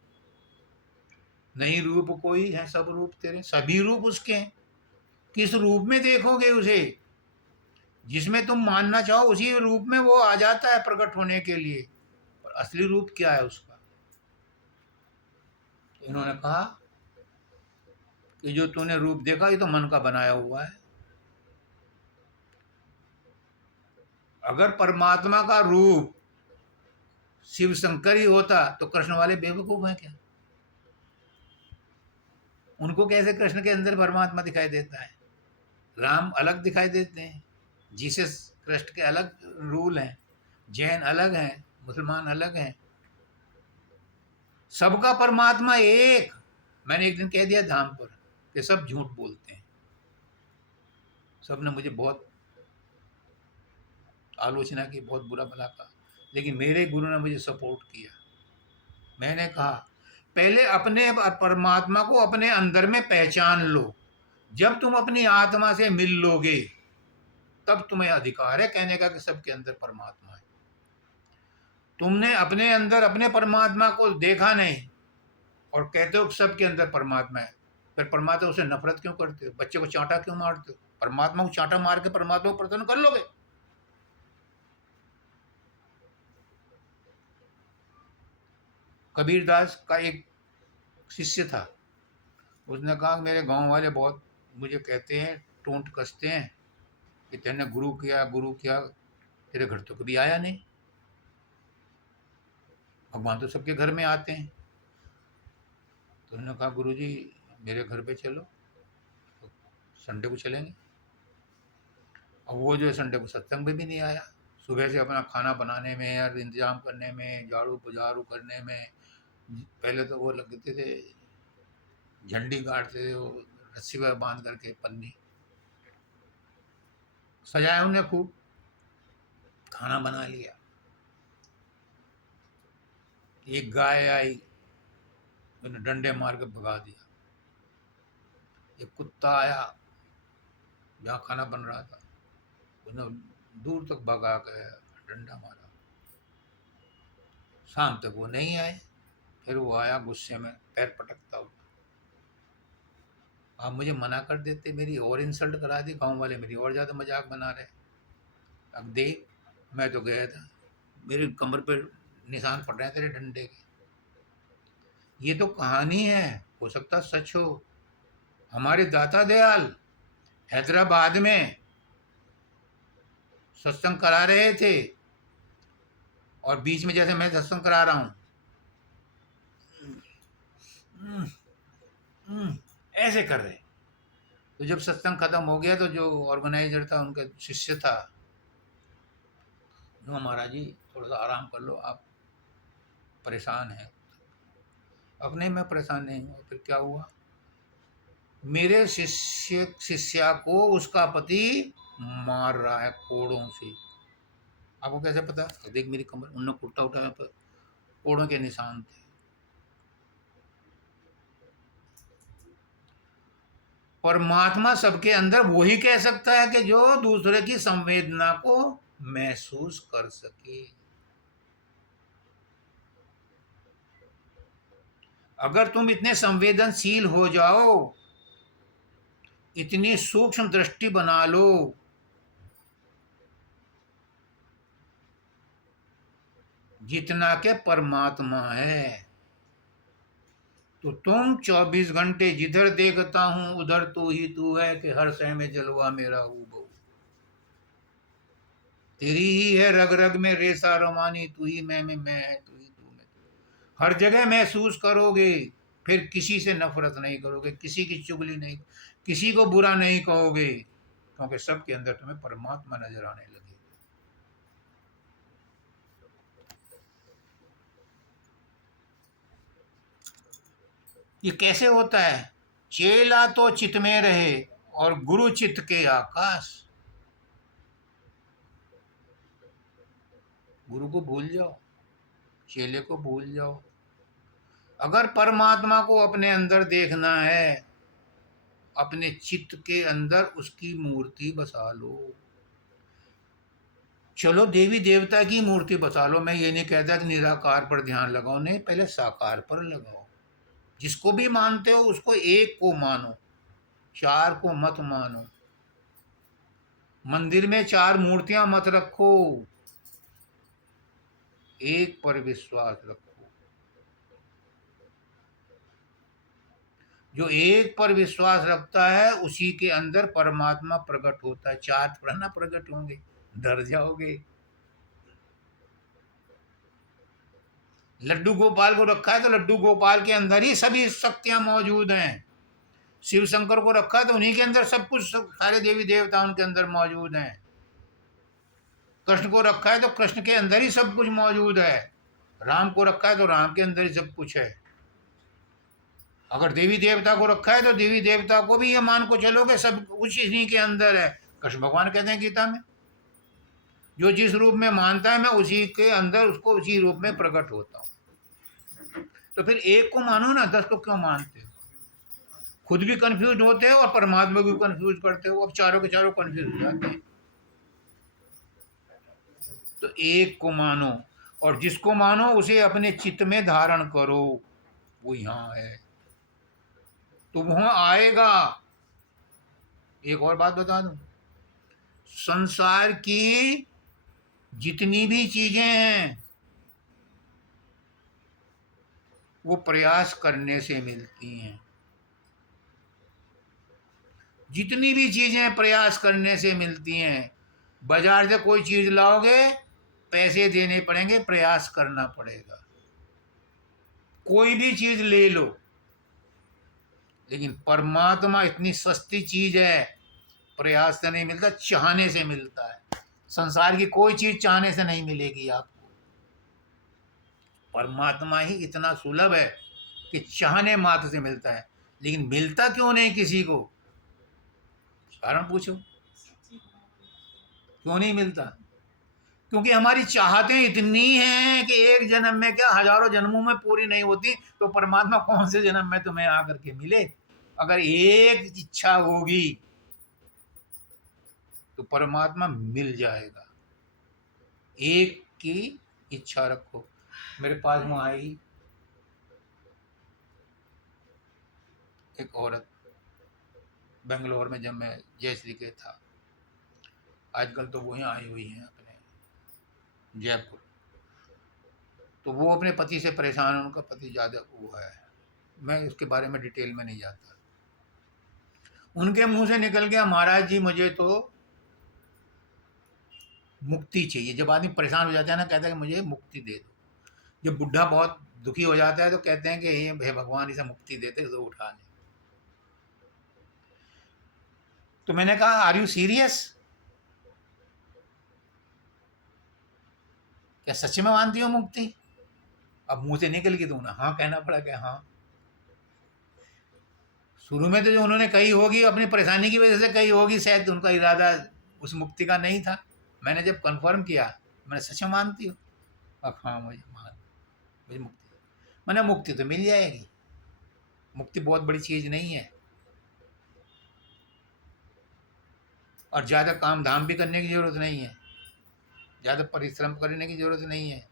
नहीं रूप कोई है, सब रूप तेरे, सभी रूप उसके हैं। किस रूप में देखोगे उसे? जिसमें तुम मानना चाहो उसी रूप में वो आ जाता है प्रकट होने के लिए। पर असली रूप क्या है उसका? तो इन्होंने कहा कि जो तूने रूप देखा ये तो मन का बनाया हुआ है। अगर परमात्मा का रूप शिव शंकर ही होता तो कृष्ण वाले बेवकूफ हैं क्या? उनको कैसे कृष्ण के अंदर परमात्मा दिखाई देता है? राम अलग दिखाई देते हैं, जीसस कृष्ण के अलग रूल हैं, जैन अलग हैं, मुसलमान अलग हैं, सबका परमात्मा एक। मैंने एक दिन कह दिया धाम पर कि सब झूठ बोलते हैं। सब ने मुझे बहुत आलोचना की, बहुत बुरा भला कहा, लेकिन मेरे गुरु ने मुझे सपोर्ट किया। मैंने कहा पहले अपने परमात्मा को अपने अंदर में पहचान लो। जब तुम अपनी आत्मा से मिल लोगे तब तुम्हें अधिकार है कहने का कि सबके अंदर परमात्मा है। तुमने अपने अंदर अपने परमात्मा को देखा नहीं और कहते हो कि सबके अंदर परमात्मा है, फिर परमात्मा से नफरत क्यों करते हो? बच्चे को चांटा क्यों मारते हो? परमात्मा को चांटा मार के परमात्मा को प्रसन्न कर लोगे? कबीरदास का एक शिष्य था, उसने कहा मेरे गांव वाले बहुत मुझे कहते हैं, टोंट कसते हैं कि तेने गुरु किया, तेरे घर तो कभी आया नहीं। भगवान तो सबके घर में आते हैं। तो उन्होंने कहा गुरुजी मेरे घर पे चलो, तो संडे को चलेंगे। अब वो जो है संडे को सत्संग में भी नहीं आया। सुबह से अपना खाना बनाने में और इंतजाम करने में, झाड़ू पुझारू करने में, पहले तो वो लगते थे झंडी गाड़ते थे, वो रस्सी पर बांध करके पन्नी सजाया उन्हें, खूब खाना बना लिया। एक गाय आई, उन्हें डंडे मार के भगा दिया। एक कुत्ता आया जहाँ खाना बन रहा था, उसने दूर तक भगा के डंडा मारा। शाम तक वो नहीं आए, फिर वो आया गुस्से में पैर पटकता हुआ। आप मुझे मना कर देते, मेरी और इंसल्ट करा दी, गांव वाले मेरी और ज़्यादा मजाक बना रहे। अब देख, मैं तो गया था, मेरी कमर पर निशान पड़ रहे हैं तेरे डंडे के। ये तो कहानी है, हो सकता सच हो। हमारे दाता दयाल हैदराबाद में सत्संग करा रहे थे और बीच में जैसे मैं सत्संग करा रहा हूँ ऐसे कर रहे। तो जब सत्संग खत्म हो गया तो जो ऑर्गेनाइजर था, उनका शिष्य था, जो महाराज जी थोड़ा सा आराम कर लो, आप परेशान हैं। अपने में परेशान नहीं हुआ। फिर क्या हुआ, मेरे शिष्या को उसका पति मार रहा है कोड़ों से। आपको कैसे पता? तो देख मेरी कमर, उन्होंने कुर्ता उठाया पर कोड़ों के निशान थे। परमात्मा सबके अंदर वही कह सकता है कि जो दूसरे की संवेदना को महसूस कर सके। अगर तुम इतने संवेदनशील हो जाओ, इतनी सूक्ष्म दृष्टि बना लो, जितना के परमात्मा है, तो तुम 24 घंटे जिधर देखता हूं उधर तू ही तू है, कि हर शय में जलवा मेरा हूँ बहु। तेरी ही है रग रग में रेसा रोमानी, तू ही मैं में मैं है, तू ही तू में तू। हर जगह महसूस करोगे, फिर किसी से नफरत नहीं करोगे, किसी की चुगली नहीं, किसी को बुरा नहीं कहोगे, क्योंकि सबके अंदर तुम्हें परमात्मा नजर आने लगे। ये कैसे होता है? चेला तो चित में रहे और गुरु चित के आकाश। गुरु को भूल जाओ, चेले को भूल जाओ। अगर परमात्मा को अपने अंदर देखना है, अपने चित्त के अंदर उसकी मूर्ति बसा लो। चलो देवी देवता की मूर्ति बसा लो, मैं ये नहीं कहता कि निराकार पर ध्यान लगाओ, नहीं, पहले साकार पर लगाओ। जिसको भी मानते हो उसको एक को मानो, चार को मत मानो। मंदिर में चार मूर्तियां मत रखो, एक पर विश्वास रखो। जो एक पर विश्वास रखता है उसी के अंदर परमात्मा प्रकट होता है। चार थोड़ा ना प्रकट होंगे, डर जाओगे। लड्डू गोपाल को रखा है तो लड्डू गोपाल के अंदर ही सभी शक्तियां मौजूद हैं। शिव शंकर को रखा है तो उन्हीं के अंदर सब कुछ, सारे देवी देवता उनके अंदर मौजूद हैं। कृष्ण को रखा है तो कृष्ण के अंदर ही सब कुछ मौजूद है। राम को रखा है तो राम के अंदर ही सब कुछ है। अगर देवी देवता को रखा है तो देवी देवता को भी ये मान को चलो कि सब कुछ इन्हीं के अंदर है। कृष्ण भगवान कहते हैं गीता में, जो जिस रूप में मानता है मैं उसी के अंदर उसको उसी रूप में प्रकट होता हूँ। तो फिर एक को मानो ना, 10 को क्यों मानते हो? खुद भी कंफ्यूज होते हो और परमात्मा को भी कंफ्यूज करते हो। अब चारों के चारों कंफ्यूज हो जाते हैं। तो एक को मानो, और जिसको मानो उसे अपने चित्त में धारण करो। वो यहाँ है, तो वहां आएगा। एक और बात बता दूं, संसार की जितनी भी चीजें हैं वो प्रयास करने से मिलती हैं। जितनी भी चीजें प्रयास करने से मिलती हैं। बाजार से कोई चीज लाओगे, पैसे देने पड़ेंगे, प्रयास करना पड़ेगा। कोई भी चीज ले लो, लेकिन परमात्मा इतनी सस्ती चीज है, प्रयास से नहीं मिलता, चाहने से मिलता है। संसार की कोई चीज चाहने से नहीं मिलेगी आपको। परमात्मा ही इतना सुलभ है कि चाहने मात्र से मिलता है। लेकिन मिलता क्यों नहीं किसी को? कारण पूछो, क्यों नहीं मिलता? क्योंकि हमारी चाहतें इतनी हैं कि एक जन्म में क्या, हजारों जन्मों में पूरी नहीं होती। तो परमात्मा कौन से जन्म में तुम्हें आकर के मिले? अगर एक इच्छा होगी तो परमात्मा मिल जाएगा। एक की इच्छा रखो। मेरे पास में आई एक औरत, बेंगलोर में, जब मैं जयश्री के था। आजकल तो वो यहाँ आई हुई हैं अपने जयपुर। तो वो अपने पति से परेशान है, उनका पति ज़्यादा वो है, मैं उसके बारे में डिटेल में नहीं जाता। उनके मुंह से निकल गया, महाराज जी मुझे तो मुक्ति चाहिए। जब आदमी परेशान हो जाता है ना, कहता है कि मुझे मुक्ति दे दो। जब बुढ़ा बहुत दुखी हो जाता है तो कहते हैं कि हे भगवान इसे मुक्ति देते, इसे उठा ले। तो मैंने कहा आर यू सीरियस? क्या सच में मानती हो मुक्ति? अब मुंह से निकल गई तो उन्हें हाँ कहना पड़ा कि हाँ। शुरू में तो जो उन्होंने कही होगी अपनी परेशानी की वजह से कही होगी, शायद उनका इरादा उस मुक्ति का नहीं था। मैंने जब कन्फर्म किया, मैंने सच में मानती हो? अब हाँ मुझे मुक्ति, मैंने मुक्ति तो मिल जाएगी। मुक्ति बहुत बड़ी चीज नहीं है, और ज़्यादा काम धाम भी करने की ज़रूरत नहीं है, ज़्यादा परिश्रम करने की ज़रूरत नहीं है।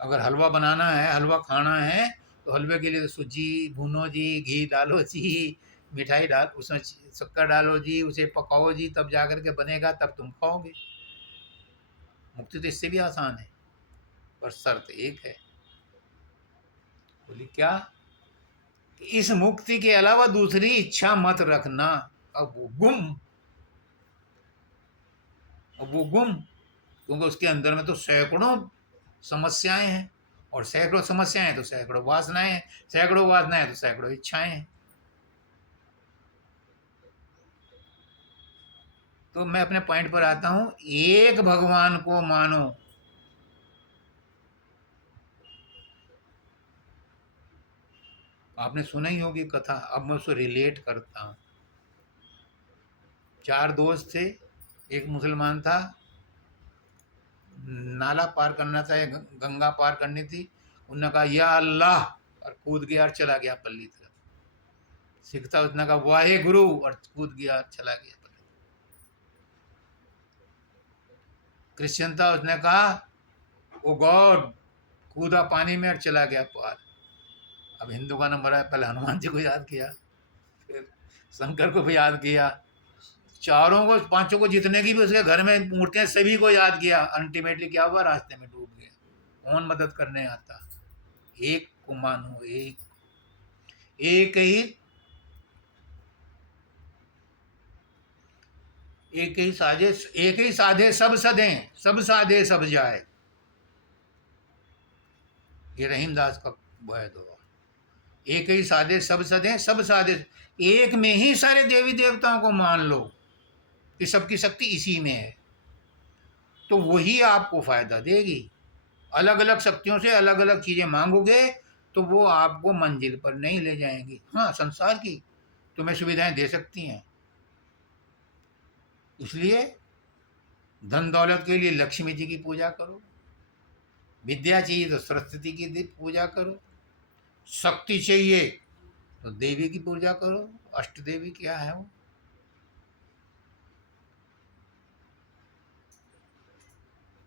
अगर हलवा बनाना है, हलवा खाना है, तो हलवे के लिए तो सूजी भूनो जी, घी डालो जी, मिठाई डाल, उसमें शक्कर डालो जी, उसे पकाओ जी, तब जा कर के बनेगा, तब तुम खाओगे। मुक्ति तो इससे भी आसान है, पर शर्त एक है। बोली क्या? कि इस मुक्ति के अलावा दूसरी इच्छा मत रखना। अब वो गुम, क्योंकि उसके अंदर में तो सैकड़ों समस्याएं हैं, और सैकड़ों समस्याएं हैं तो सैकड़ों वासनाएं हैं, सैकड़ों वासनाएं तो सैकड़ों इच्छाएं हैं। तो मैं अपने पॉइंट पर आता हूं, एक भगवान को मानो। आपने सुना ही होगी कथा, अब मैं उसको रिलेट करता हूं। 4 दोस्त थे, एक मुसलमान था, नाला पार करना था, गंगा पार करनी थी। उन्होंने कहा या अल्लाह, और कूद गया और चला गया पल्ली तरफ। सिख था, उसने कहा वाहे गुरु, और कूद गया और चला गया पल्ली। क्रिश्चियन था, उसने कहा ओ गॉड, कूदा पानी में और चला गया पार। अब हिंदू का नंबर है, पहले हनुमान जी को याद किया, फिर शंकर को भी याद किया, चारों को, पांचों को, जितने की भी उसके घर में मूर्तियां, सभी को याद किया। अल्टीमेटली क्या हुआ? रास्ते में डूब गया। कौन मदद करने आता? एक को मानो। एक ही एक ही साधे सब सधे, सब साधे सब जाए। ये रहीमदास का वो है दुआ। एक ही साधे सब सधे, सब साधे। एक में ही सारे देवी देवताओं को मान लो कि सबकी शक्ति इसी में है, तो वही आपको फायदा देगी। अलग अलग शक्तियों से अलग अलग चीजें मांगोगे तो वो आपको मंजिल पर नहीं ले जाएंगी। हाँ, संसार की तुम्हें सुविधाएं दे सकती हैं, इसलिए धन दौलत के लिए लक्ष्मी जी की पूजा करो, विद्या चाहिए तो सरस्वती की पूजा करो, शक्ति चाहिए तो देवी की पूजा करो, अष्ट देवी क्या है वो।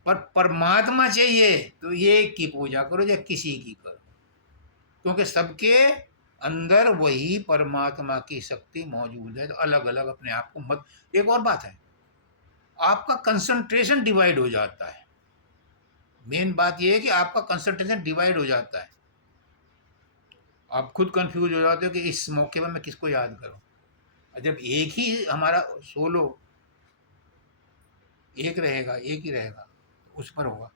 पर परमात्मा चाहिए तो एक की पूजा करो या किसी की करो, क्योंकि सबके अंदर वही परमात्मा की शक्ति मौजूद है। तो अलग अलग अपने आप को मत। एक और बात है, आपका कंसंट्रेशन डिवाइड हो जाता है। मेन बात यह है कि आपका कंसंट्रेशन डिवाइड हो जाता है। आप खुद कंफ्यूज हो जाते हो कि इस मौके पर मैं किसको याद करूं। और जब एक ही हमारा सोलो एक रहेगा, एक ही रहेगा, उस पर होगा।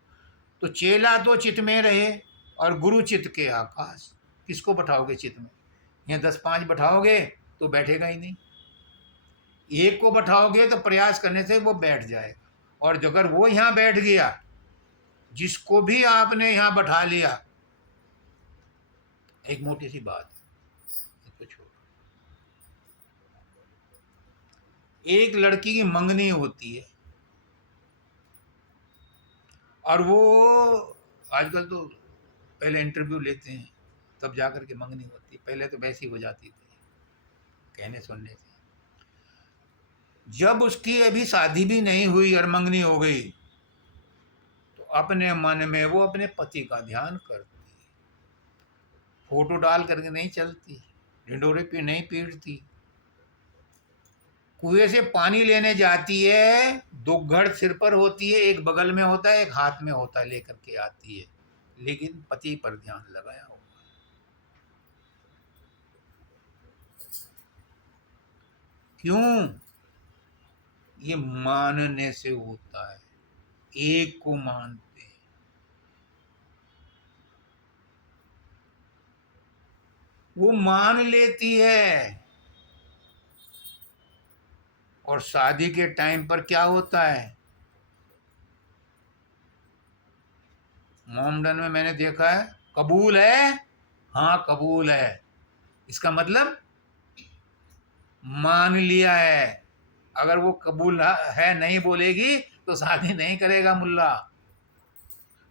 तो चेला तो चित में रहे और गुरु चित के आकाश। किसको बैठाओगे चित में? यहाँ 10-5 बैठाओगे तो बैठेगा ही नहीं। एक को बैठाओगे तो प्रयास करने से वो बैठ जाएगा। और अगर वो यहाँ बैठ गया, जिसको भी आपने यहाँ बैठा लिया, एक मोटी सी बात इसको छोड़ो। एक लड़की की मंगनी होती है और वो आजकल तो पहले इंटरव्यू लेते हैं तब जाकर के मंगनी होती है, पहले तो वैसी हो जाती थी कहने सुनने से। जब उसकी अभी शादी भी नहीं हुई और मंगनी हो गई तो अपने मन में वो अपने पति का ध्यान करती है। फोटो डाल करके नहीं चलती, ढिंडोरे पे नहीं पीटती। कुएं से पानी लेने जाती है, 2 घड़ सिर पर होती है, एक बगल में होता है, एक हाथ में होता है, लेकर के आती है, लेकिन पति पर ध्यान लगाया होगा। क्यों? ये मानने से होता है। एक को मानते हैं, वो मान लेती है। और शादी के टाइम पर क्या होता है, मोमडन में मैंने देखा है, कबूल है, हाँ कबूल है, इसका मतलब मान लिया है। अगर वो कबूल है नहीं बोलेगी तो शादी नहीं करेगा मुल्ला।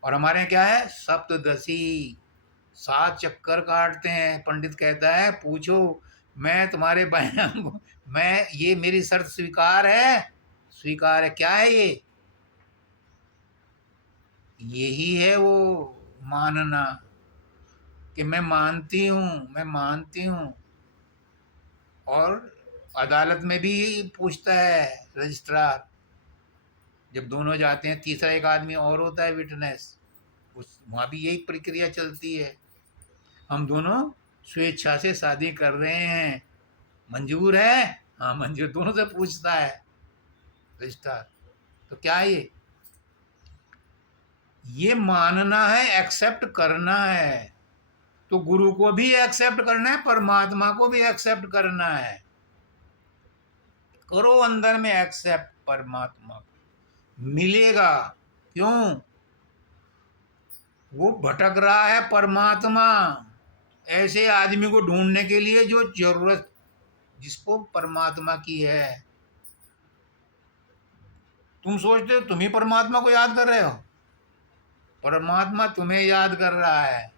और हमारे यहाँ क्या है, सप्तदशी, 7 चक्कर काटते हैं। पंडित कहता है पूछो, मैं तुम्हारे बहन को, मैं ये मेरी शर्त स्वीकार है? स्वीकार है। क्या है ये? यही है वो मानना, कि मैं मानती हूँ, मैं मानती हूँ। और अदालत में भी पूछता है रजिस्ट्रार, जब दोनों जाते हैं, तीसरा एक आदमी और होता है विटनेस, उस वहाँ भी यही प्रक्रिया चलती है। हम दोनों स्वेच्छा से शादी कर रहे हैं, मंजूर है? हाँ मंजूर। दोनों से पूछता है रजिस्ट्रार। तो क्या है ये मानना है, एक्सेप्ट करना है। तो गुरु को भी एक्सेप्ट करना है, परमात्मा को भी एक्सेप्ट करना है। करो अंदर में एक्सेप्ट परमात्मा को, मिलेगा। क्यों? वो भटक रहा है परमात्मा, ऐसे आदमी को ढूंढने के लिए जो जरूरत जिसको परमात्मा की है। तुम सोचते हो तुम ही परमात्मा को याद कर रहे हो, परमात्मा तुम्हें याद कर रहा है।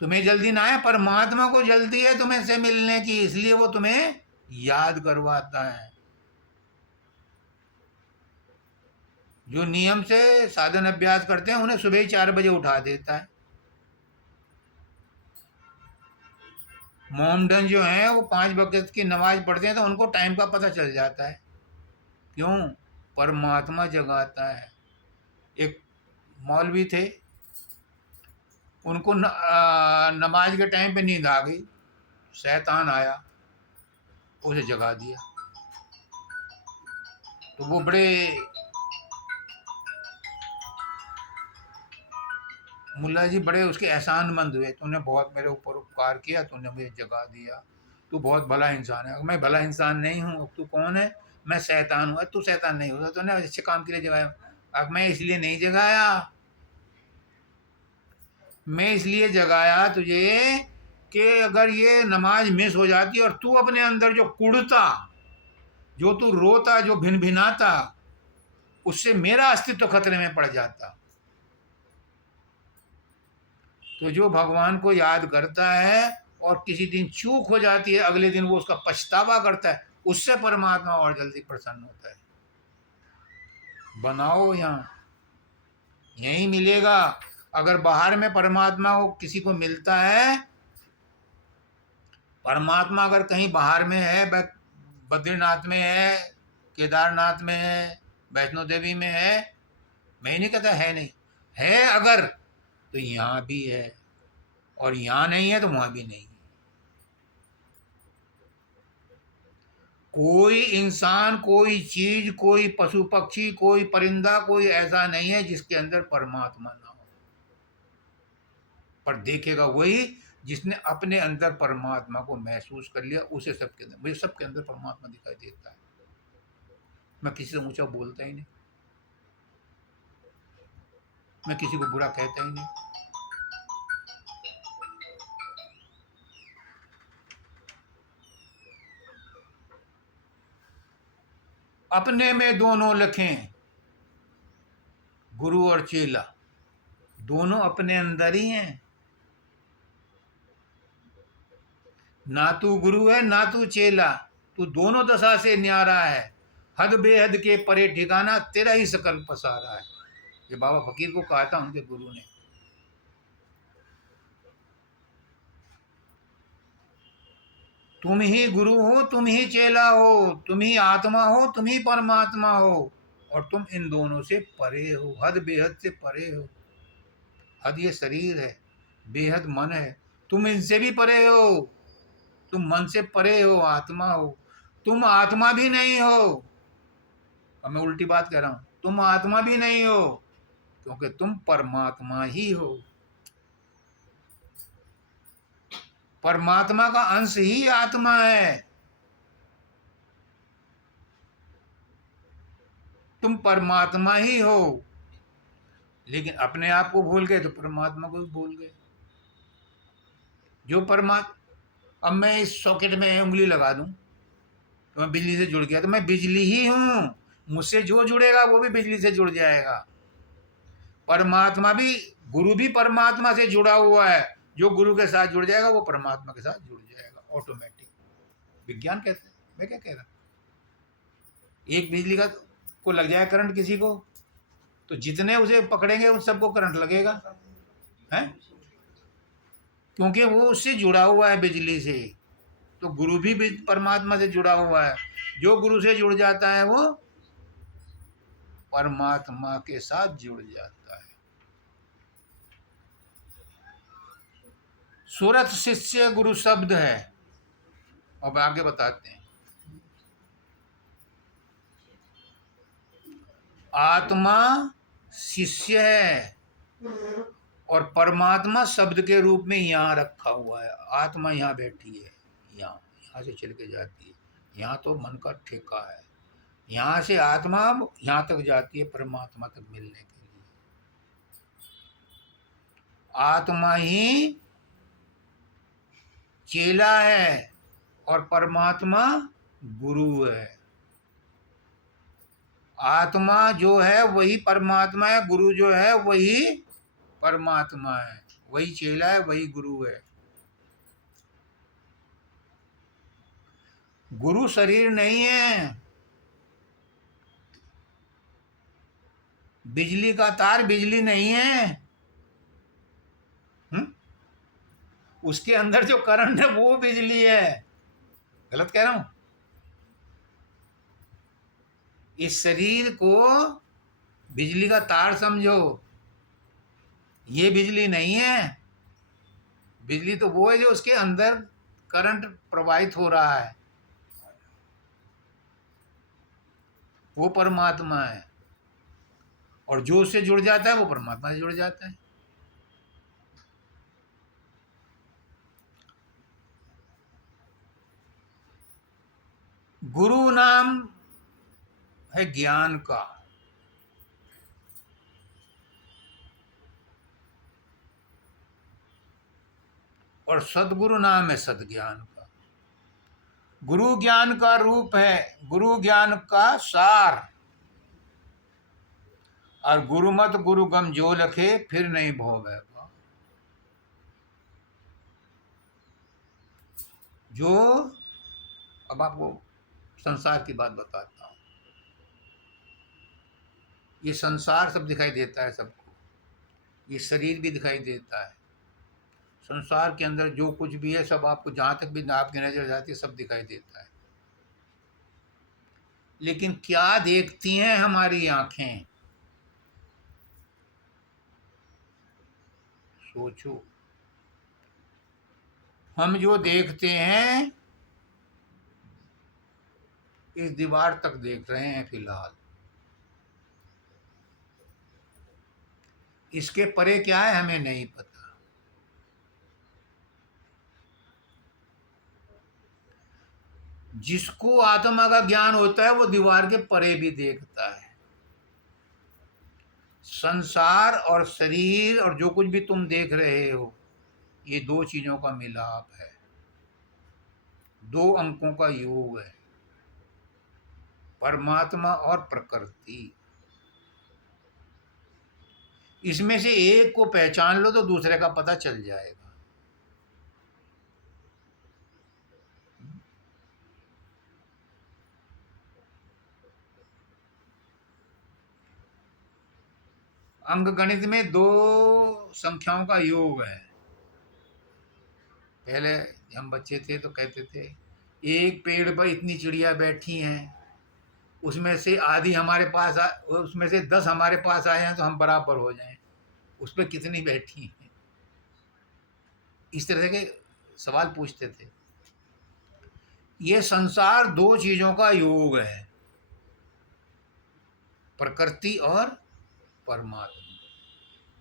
तुम्हें जल्दी ना है, परमात्मा को जल्दी है तुम्हें से मिलने की, इसलिए वो तुम्हें याद करवाता है। जो नियम से साधन अभ्यास करते हैं उन्हें सुबह ही 4 बजे उठा देता है। मोमडन जो हैं वो 5 वक्त की नमाज पढ़ते हैं तो उनको टाइम का पता चल जाता है। क्यों? परमात्मा जगाता है। एक मौलवी थे, उनको नमाज के टाइम पे नींद आ गई, शैतान आया, उसे जगा दिया। तो वो बड़े मुल्ला जी बड़े उसके एहसानमंद हुए, तूने बहुत मेरे ऊपर उपकार किया, तूने मुझे जगा दिया, तू बहुत भला इंसान है। मैं भला इंसान नहीं हूँ। तू कौन है? मैं शैतान हूँ। तू शैतान नहीं होता, तूने अच्छे काम के लिए जगाया। अब मैं इसलिए नहीं जगाया, मैं इसलिए जगाया तुझे कि अगर ये नमाज मिस हो जाती और तू अपने अंदर जो कुड़ता, जो तू रोता, जो भिनभिनाता, उससे मेरा अस्तित्व खतरे में पड़ जाता। तो जो भगवान को याद करता है और किसी दिन चूक हो जाती है, अगले दिन वो उसका पछतावा करता है, उससे परमात्मा और जल्दी प्रसन्न होता है। बनाओ यहाँ, यही मिलेगा। अगर बाहर में परमात्मा को किसी को मिलता है, परमात्मा अगर कहीं बाहर में है, बद्रीनाथ में है, केदारनाथ में है, वैष्णो देवी में है, मैं नहीं कहता है नहीं, है अगर, तो यहाँ भी है, और यहाँ नहीं है तो वहाँ भी नहीं है। कोई इंसान, कोई चीज, कोई पशु पक्षी, कोई परिंदा, कोई ऐसा नहीं है जिसके अंदर परमात्मा ना हो। पर देखेगा वही जिसने अपने अंदर परमात्मा को महसूस कर लिया, उसे सबके अंदर, मुझे सबके अंदर परमात्मा दिखाई देता है। मैं किसी से ऊंचा बोलता ही नहीं, मैं किसी को बुरा कहता ही नहीं। अपने में दोनों लखें, गुरु और चेला दोनों अपने अंदर ही हैं। ना तू गुरु है ना तू चेला, तू दोनों दशा से न्यारा है। हद बेहद के परे ठिकाना, तेरा ही सकल पसारा है। ये बाबा फकीर को कहा था उनके गुरु ने। तुम ही गुरु हो, तुम ही चेला हो, तुम ही आत्मा हो, तुम ही परमात्मा हो, और तुम इन दोनों से परे हो, हद बेहद से परे हो। हद ये शरीर है, बेहद मन है, तुम इनसे भी परे हो, तुम मन से परे हो, आत्मा हो। तुम आत्मा भी नहीं हो, अब मैं उल्टी बात कह रहा हूं, तुम आत्मा भी नहीं हो, क्योंकि तुम परमात्मा ही हो। परमात्मा का अंश ही आत्मा है। तुम परमात्मा ही हो, लेकिन अपने आप को भूल गए तो परमात्मा को भी भूल गए। जो परमात्मा, अब मैं इस सॉकेट में उंगली लगा दूं तो मैं बिजली से जुड़ गया, तो मैं बिजली ही हूं। मुझसे जो जुड़ेगा वो भी बिजली से जुड़ जाएगा। परमात्मा भी, गुरु भी परमात्मा से जुड़ा हुआ है। जो गुरु के साथ जुड़ जाएगा वो परमात्मा के साथ जुड़ जाएगा ऑटोमेटिक। विज्ञान कहते हैं, मैं क्या कह रहा हूं। एक बिजली का को लग जाए करंट किसी को, तो जितने उसे पकड़ेंगे उन सबको करंट लगेगा, है, क्योंकि वो उससे जुड़ा हुआ है बिजली से। तो गुरु भी परमात्मा से जुड़ा हुआ है। जो गुरु से जुड़ जाता है वो परमात्मा के साथ जुड़ जाता है। सूरत शिष्य गुरु शब्द है। अब आगे बताते हैं। आत्मा शिष्य है और परमात्मा शब्द के रूप में यहाँ रखा हुआ है। आत्मा यहाँ बैठी है, यहाँ से चल के जाती है, यहाँ तो मन का ठेका है। यहाँ से आत्मा यहाँ तक जाती है परमात्मा तक मिलने के लिए। आत्मा ही चेला है और परमात्मा गुरु है। आत्मा जो है वही परमात्मा है, गुरु जो है वही परमात्मा है, वही चेला है, वही गुरु है। गुरु शरीर नहीं है। बिजली का तार बिजली नहीं है। उसके अंदर जो करंट है वो बिजली है। गलत कह रहा हूं। इस शरीर को बिजली का तार समझो, ये बिजली नहीं है। बिजली तो वो है जो उसके अंदर करंट प्रवाहित हो रहा है, वो परमात्मा है। और जो उससे जुड़ जाता है वो परमात्मा से जुड़ जाता है। गुरु नाम है ज्ञान का, और सदगुरु नाम है सदज्ञान का। गुरु ज्ञान का रूप है, गुरु ज्ञान का सार। और गुरुमत गुरु गम जो लखे, फिर नहीं भोग है। जो, अब आपको संसार की बात बताता हूँ। ये संसार सब दिखाई देता है सबको, ये शरीर भी दिखाई देता है, संसार के अंदर जो कुछ भी है सब आपको, जहाँ तक भी आपकी नजर जाती है सब दिखाई देता है। लेकिन क्या देखती हैं हमारी आंखें? सोचो। हम जो देखते हैं इस दीवार तक देख रहे हैं फिलहाल, इसके परे क्या है हमें नहीं पता। जिसको आत्मा का ज्ञान होता है वो दीवार के परे भी देखता है। संसार और शरीर और जो कुछ भी तुम देख रहे हो, ये दो चीजों का मिलाप है, दो अंकों का योग है, परमात्मा और प्रकृति। इसमें से एक को पहचान लो तो दूसरे का पता चल जाएगा। अंकगणित में दो संख्याओं का योग है। पहले हम बच्चे थे तो कहते थे एक पेड़ पर इतनी चिड़िया बैठी हैं, उसमें से आधी हमारे पास उसमें से 10 हमारे पास आए हैं तो हम बराबर हो जाएं, उस पर कितनी बैठी हैं। इस तरह के सवाल पूछते थे। ये संसार दो चीजों का योग है, प्रकृति और परमात्मा।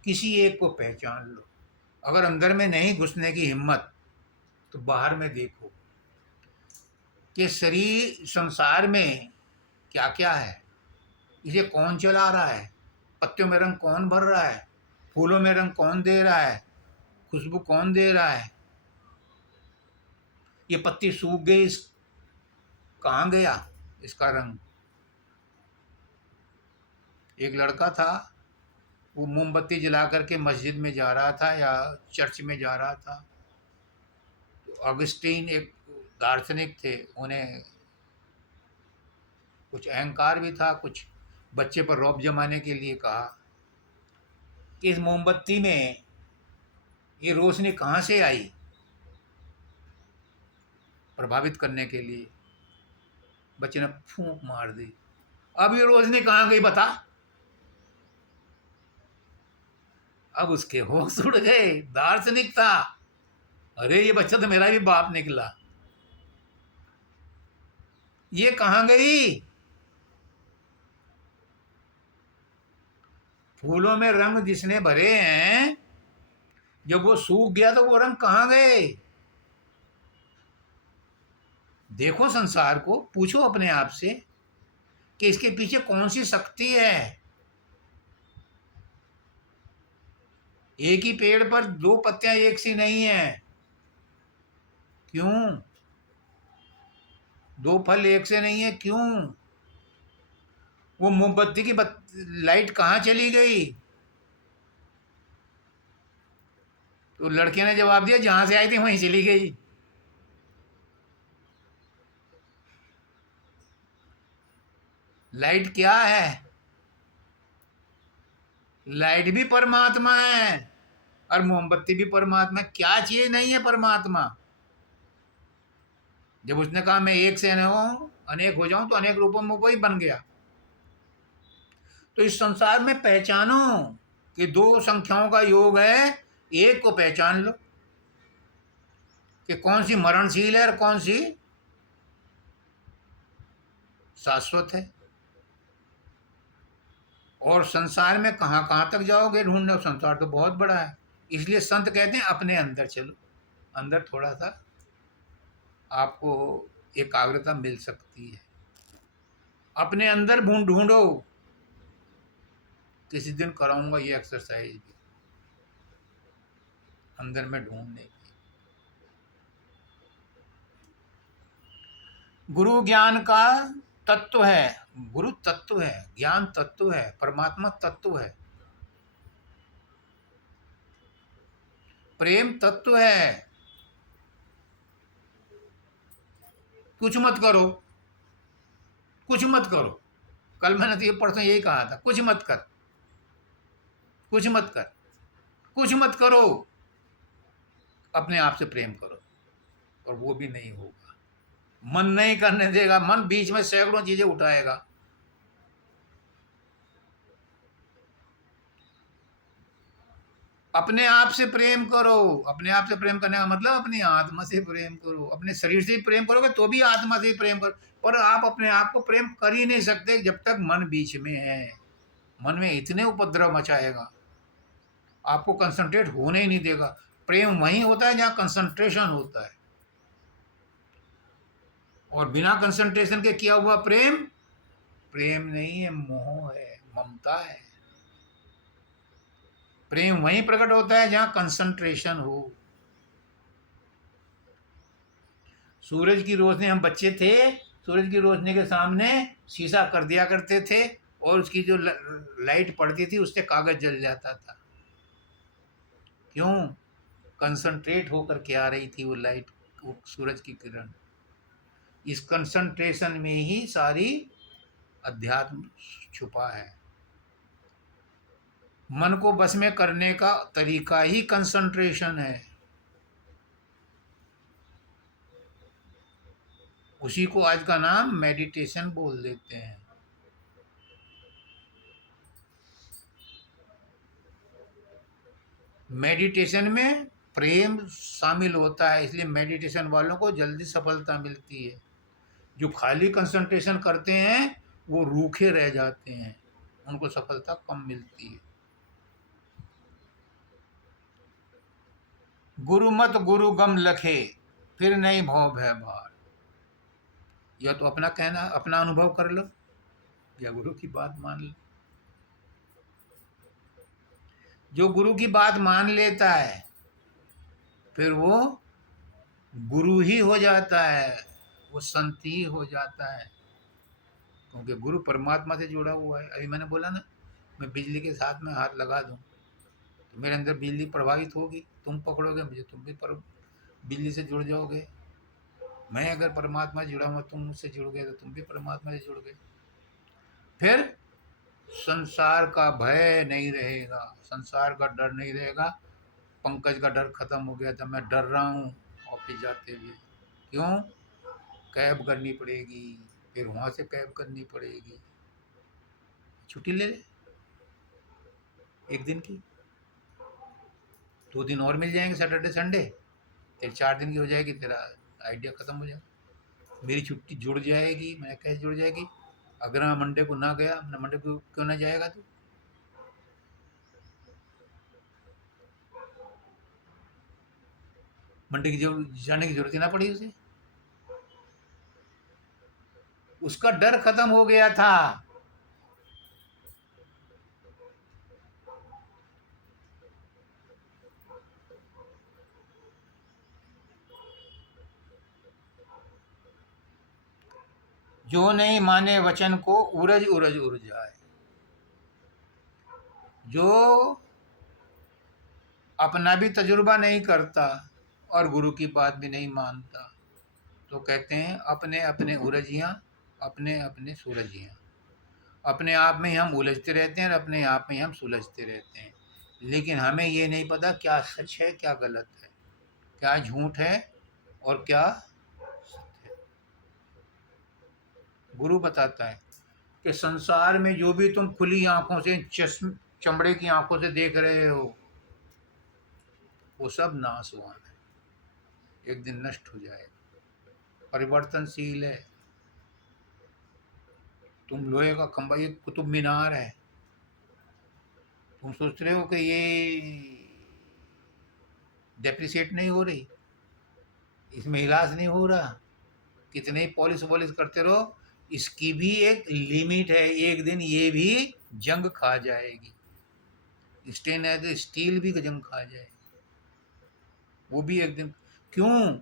किसी एक को पहचान लो। अगर अंदर में नहीं घुसने की हिम्मत तो बाहर में देखो कि शरीर संसार में क्या क्या है, इसे कौन चला रहा है, पत्तियों में रंग कौन भर रहा है, फूलों में रंग कौन दे रहा है, खुशबू कौन दे रहा है। ये पत्ती सूख गई, कहाँ गया इसका रंग। एक लड़का था, वो मोमबत्ती जला करके मस्जिद में जा रहा था या चर्च में जा रहा था। तो अगस्टीन एक दार्शनिक थे, उन्हें कुछ अहंकार भी था, कुछ बच्चे पर रौब जमाने के लिए कहा कि इस मोमबत्ती में ये रोशनी कहाँ से आई प्रभावित करने के लिए। बच्चे ने फूंक मार दी, अब ये रोशनी कहाँ गई बता। अब उसके होश उड़ गए, दार्शनिक था। अरे ये बच्चा तो मेरा भी बाप निकला, ये कहाँ गई। फूलों में रंग जिसने भरे हैं, जब वो सूख गया तो वो रंग कहाँ गए। देखो संसार को, पूछो अपने आप से कि इसके पीछे कौन सी शक्ति है। एक ही पेड़ पर दो पत्तियां एक सी नहीं है, क्यों। दो फल एक से नहीं है, क्यों। वो मोमबत्ती की लाइट कहाँ चली गई। तो लड़के ने जवाब दिया जहां से आई थी वहीं चली गई। लाइट क्या है, लाइट भी परमात्मा है और मोमबत्ती भी परमात्मा। क्या चीज नहीं है परमात्मा। जब उसने कहा मैं एक से न हूं अनेक हो जाऊं, तो अनेक रूपों में वही बन गया। तो इस संसार में पहचानो कि दो संख्याओं का योग है, एक को पहचान लो कि कौन सी मरणशील है और कौन सी शाश्वत है। और संसार में कहाँ कहाँ तक जाओगे ढूंढने, संसार तो बहुत बड़ा है। इसलिए संत कहते हैं अपने अंदर चलो, अंदर थोड़ा सा आपको एकाग्रता मिल सकती है। अपने अंदर ढूंढो। किसी दिन कराऊंगा ये एक्सरसाइज भी, अंदर में ढूंढने की। गुरु ज्ञान का तत्व है, गुरु तत्व है, ज्ञान तत्व है, परमात्मा तत्व है, प्रेम तत्व है। कुछ मत करो, कुछ मत करो। कल मैंने तो ये परसों यही कहा था, कुछ मत कर, कुछ मत कर, कुछ मत करो, अपने आप से प्रेम करो। और वो भी नहीं होगा, मन नहीं करने देगा, मन बीच में सैकड़ों चीजें उठाएगा। अपने आप से प्रेम करो। अपने आप से प्रेम करने का मतलब अपनी आत्मा से प्रेम करो। अपने शरीर से प्रेम करोगे तो भी आत्मा से प्रेम करो, पर आप अपने आप को प्रेम कर ही नहीं सकते जब तक मन बीच में है। मन में इतने उपद्रव मचाएगा, आपको कंसंट्रेट होने ही नहीं देगा। प्रेम वहीं होता है जहाँ कंसंट्रेशन होता है, और बिना कंसंट्रेशन के किया हुआ प्रेम प्रेम नहीं है, मोह है, ममता है। प्रेम वहीं प्रकट होता है जहाँ कंसंट्रेशन हो। सूरज की रोशनी, हम बच्चे थे, सूरज की रोशनी के सामने शीशा कर दिया करते थे, और उसकी जो लाइट पड़ती थी उससे कागज जल जाता था। क्यों? कंसंट्रेट होकर के आ रही थी वो लाइट, वो सूरज की किरण। इस कंसंट्रेशन में ही सारी अध्यात्म छुपा है। मन को बस में करने का तरीका ही कंसंट्रेशन है। उसी को आज का नाम मेडिटेशन बोल देते हैं। मेडिटेशन में प्रेम शामिल होता है, इसलिए मेडिटेशन वालों को जल्दी सफलता मिलती है। जो खाली कंसंट्रेशन करते हैं वो रूखे रह जाते हैं, उनको सफलता कम मिलती है। गुरु मत गुरु गम लखे, फिर नहीं भव भय भार। या तो अपना कहना, अपना अनुभव कर लो, या गुरु की बात मान लो। जो गुरु की बात मान लेता है फिर वो गुरु ही हो जाता है, वो संत ही हो जाता है, क्योंकि गुरु परमात्मा से जुड़ा हुआ है। अभी मैंने बोला ना, मैं बिजली के साथ में हाथ लगा दूं तो मेरे अंदर बिजली प्रभावित होगी, तुम पकड़ोगे मुझे, तुम भी बिजली से जुड़ जाओगे। मैं अगर परमात्मा से जुड़ा हुआ, तुम मुझसे जुड़ गए तो तुम भी परमात्मा से जुड़ गए। फिर संसार का भय नहीं रहेगा, संसार का डर नहीं रहेगा। पंकज का डर खत्म हो गया था, मैं डर रहा हूँ ऑफिस जाते हुए। क्यों? कैब करनी पड़ेगी, फिर वहाँ से कैब करनी पड़ेगी। छुट्टी ले ले एक दिन की, 2 दिन और मिल जाएंगे, सैटरडे संडे, फिर 4 दिन की हो जाएगी, तेरा आइडिया खत्म हो जाएगा। मेरी छुट्टी जुड़ जाएगी। मैं कैसे जुड़ जाएगी? अगर मैं मंडे को ना गया, मैं मंडे को क्यों ना जाएगा तू? मंडे की जाने की जरूरत ही ना पड़ी उसे, उसका डर खत्म हो गया था। जो नहीं माने वचन को, उरज उरज उड़ जाए। जो अपना भी तजुर्बा नहीं करता और गुरु की बात भी नहीं मानता, तो कहते हैं अपने अपने उरजियाँ, अपने अपने सूरजियाँ। अपने आप में ही हम उलझते रहते हैं और अपने आप में ही हम सुलझते रहते हैं, लेकिन हमें ये नहीं पता क्या सच है, क्या गलत है, क्या झूठ है और क्या सत्य है। गुरु बताता है कि संसार में जो भी तुम खुली आंखों से, चमड़े की आंखों से देख रहे हो, वो सब नाशवान है, एक दिन नष्ट हो जाएगा, परिवर्तनशील है। तुम लोहे का खंभा, ये कुतुब मीनार है, तुम सोच रहे हो कि ये डेप्रिसिएट नहीं हो रही, इसमें इलाज नहीं हो रहा, कितने ही पॉलिश वॉलिश करते रहो, इसकी भी एक लिमिट है। एक दिन ये भी जंग खा जाएगी, स्टेन है तो स्टील भी जंग खा जाएगी, वो भी एक दिन। क्यों?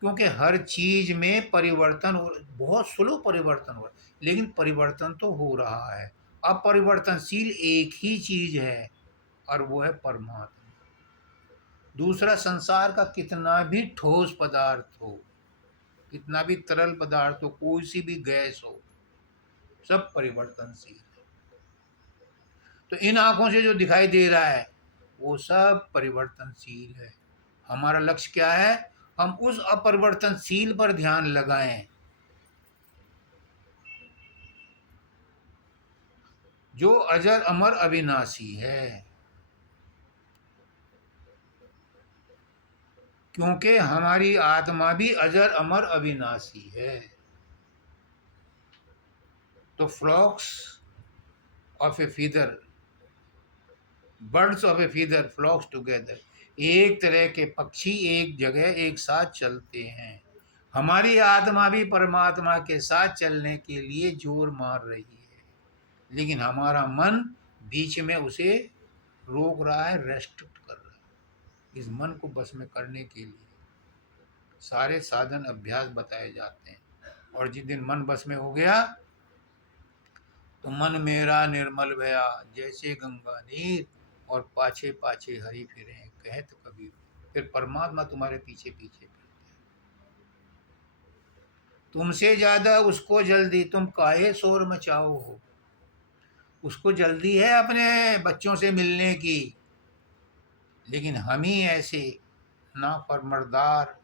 क्योंकि हर चीज में परिवर्तन हो, बहुत स्लो परिवर्तन हो रहा है, लेकिन परिवर्तन तो हो रहा है। अपरिवर्तनशील एक ही चीज है और वो है परमात्मा। दूसरा, संसार का कितना भी ठोस पदार्थ हो, कितना भी तरल पदार्थ हो, कोई सी भी गैस हो, सब परिवर्तनशील है। तो इन आंखों से जो दिखाई दे रहा है वो सब परिवर्तनशील है। हमारा लक्ष्य क्या है? हम उस अपरिवर्तनशील पर ध्यान लगाएं जो अजर अमर अविनाशी है, क्योंकि हमारी आत्मा भी अजर अमर अविनाशी है। तो flocks of a feather, birds of a feather flocks together, एक तरह के पक्षी एक जगह एक साथ चलते हैं। हमारी आत्मा भी परमात्मा के साथ चलने के लिए जोर मार रही है, लेकिन हमारा मन बीच में उसे रोक रहा है, रेस्ट्रिक्ट कर रहा है। इस मन को बस में करने के लिए सारे साधन अभ्यास बताए जाते हैं, और जिस दिन मन बस में हो गया तो मन मेरा निर्मल भया जैसे गंगा नीर, और पाछे पाछे हरि फिरे कहत कबीर। फिर परमात्मा तुम्हारे पीछे पीछे फिरते हैं। तुमसे ज्यादा उसको जल्दी, तुम काहे शोर मचाओ हो। उसको जल्दी है अपने बच्चों से मिलने की, लेकिन हम ही ऐसे नाफरमानदार,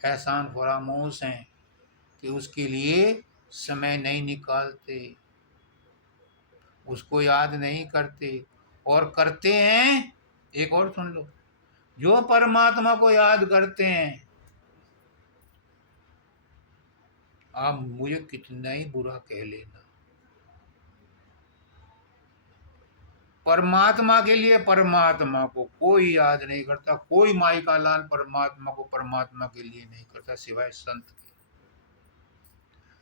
एहसान फरामोश हैं कि उसके लिए समय नहीं निकालते, उसको याद नहीं करते। और करते हैं, एक और सुन लो, जो परमात्मा को याद करते हैं, आप मुझे कितना ही बुरा कह लेना, परमात्मा के लिए परमात्मा को कोई याद नहीं करता। कोई माई का लाल परमात्मा को परमात्मा के लिए नहीं करता सिवाय संत के।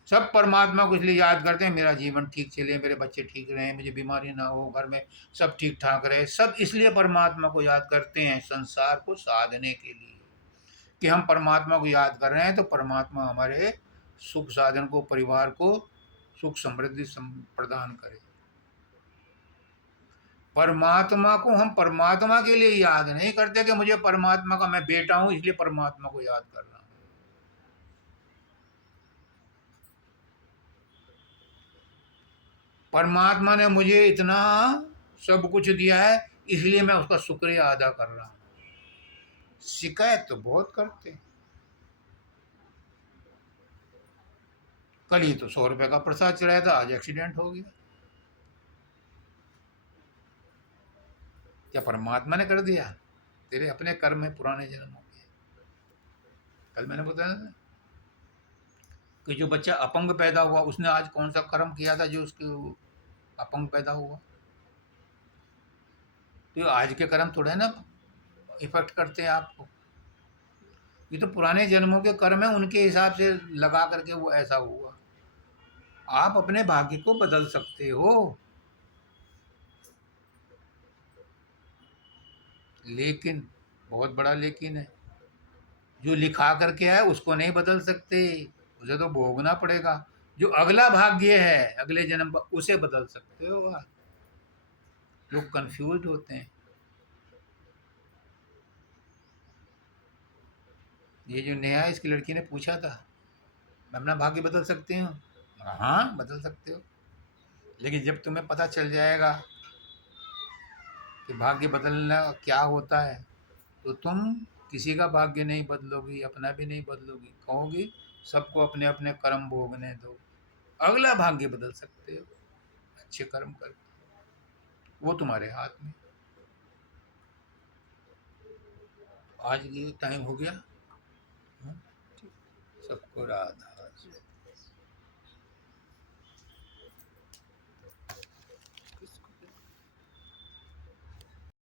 सब परमात्मा को इसलिए याद करते हैं मेरा जीवन ठीक चले, मेरे बच्चे ठीक रहें, मुझे बीमारी ना हो, घर में सब ठीक ठाक रहे। सब इसलिए परमात्मा को याद करते हैं, संसार को साधने के लिए, कि हम परमात्मा को याद कर रहे हैं तो परमात्मा हमारे सुख साधन को, परिवार को सुख समृद्धि प्रदान करे। परमात्मा को हम परमात्मा के लिए याद नहीं करते कि मुझे परमात्मा का, मैं बेटा हूं इसलिए परमात्मा को याद कर रहा हूं। परमात्मा ने मुझे इतना सब कुछ दिया है इसलिए मैं उसका शुक्रिया अदा कर रहा हूं। शिकायत तो बहुत करते हैं। कल ही तो 100 रुपए का प्रसाद चढ़ाया था, आज एक्सीडेंट हो गया। क्या परमात्मा ने कर दिया? तेरे अपने कर्म में पुराने जन्मों के। कल मैंने बताया था कि जो बच्चा अपंग पैदा हुआ उसने आज कौन सा कर्म किया था जो उसके अपंग पैदा हुआ। तो आज के कर्म थोड़े ना इफेक्ट करते हैं आपको, ये तो पुराने जन्मों के कर्म है, उनके हिसाब से लगा करके वो ऐसा हुआ। आप अपने भाग्य को बदल सकते हो, लेकिन बहुत बड़ा लेकिन है, जो लिखा करके आए उसको नहीं बदल सकते, उसे तो भोगना पड़ेगा। जो अगला भाग्य है अगले जन्म का, उसे बदल सकते हो आप। लोग कंफ्यूज होते हैं। ये जो नेहा इसकी लड़की ने पूछा था, मैं अपना भाग्य बदल सकती हूँ? हाँ बदल सकते हो, लेकिन जब तुम्हें पता चल जाएगा कि भाग्य बदलना क्या होता है तो तुम किसी का भाग्य नहीं बदलोगी, अपना भी नहीं बदलोगी, कहोगी सबको अपने अपने कर्म भोगने दो। अगला भाग्य बदल सकते हो अच्छे कर्म करके, वो तुम्हारे हाथ में। आज ये टाइम हो गया। हाँ? सबको राधा।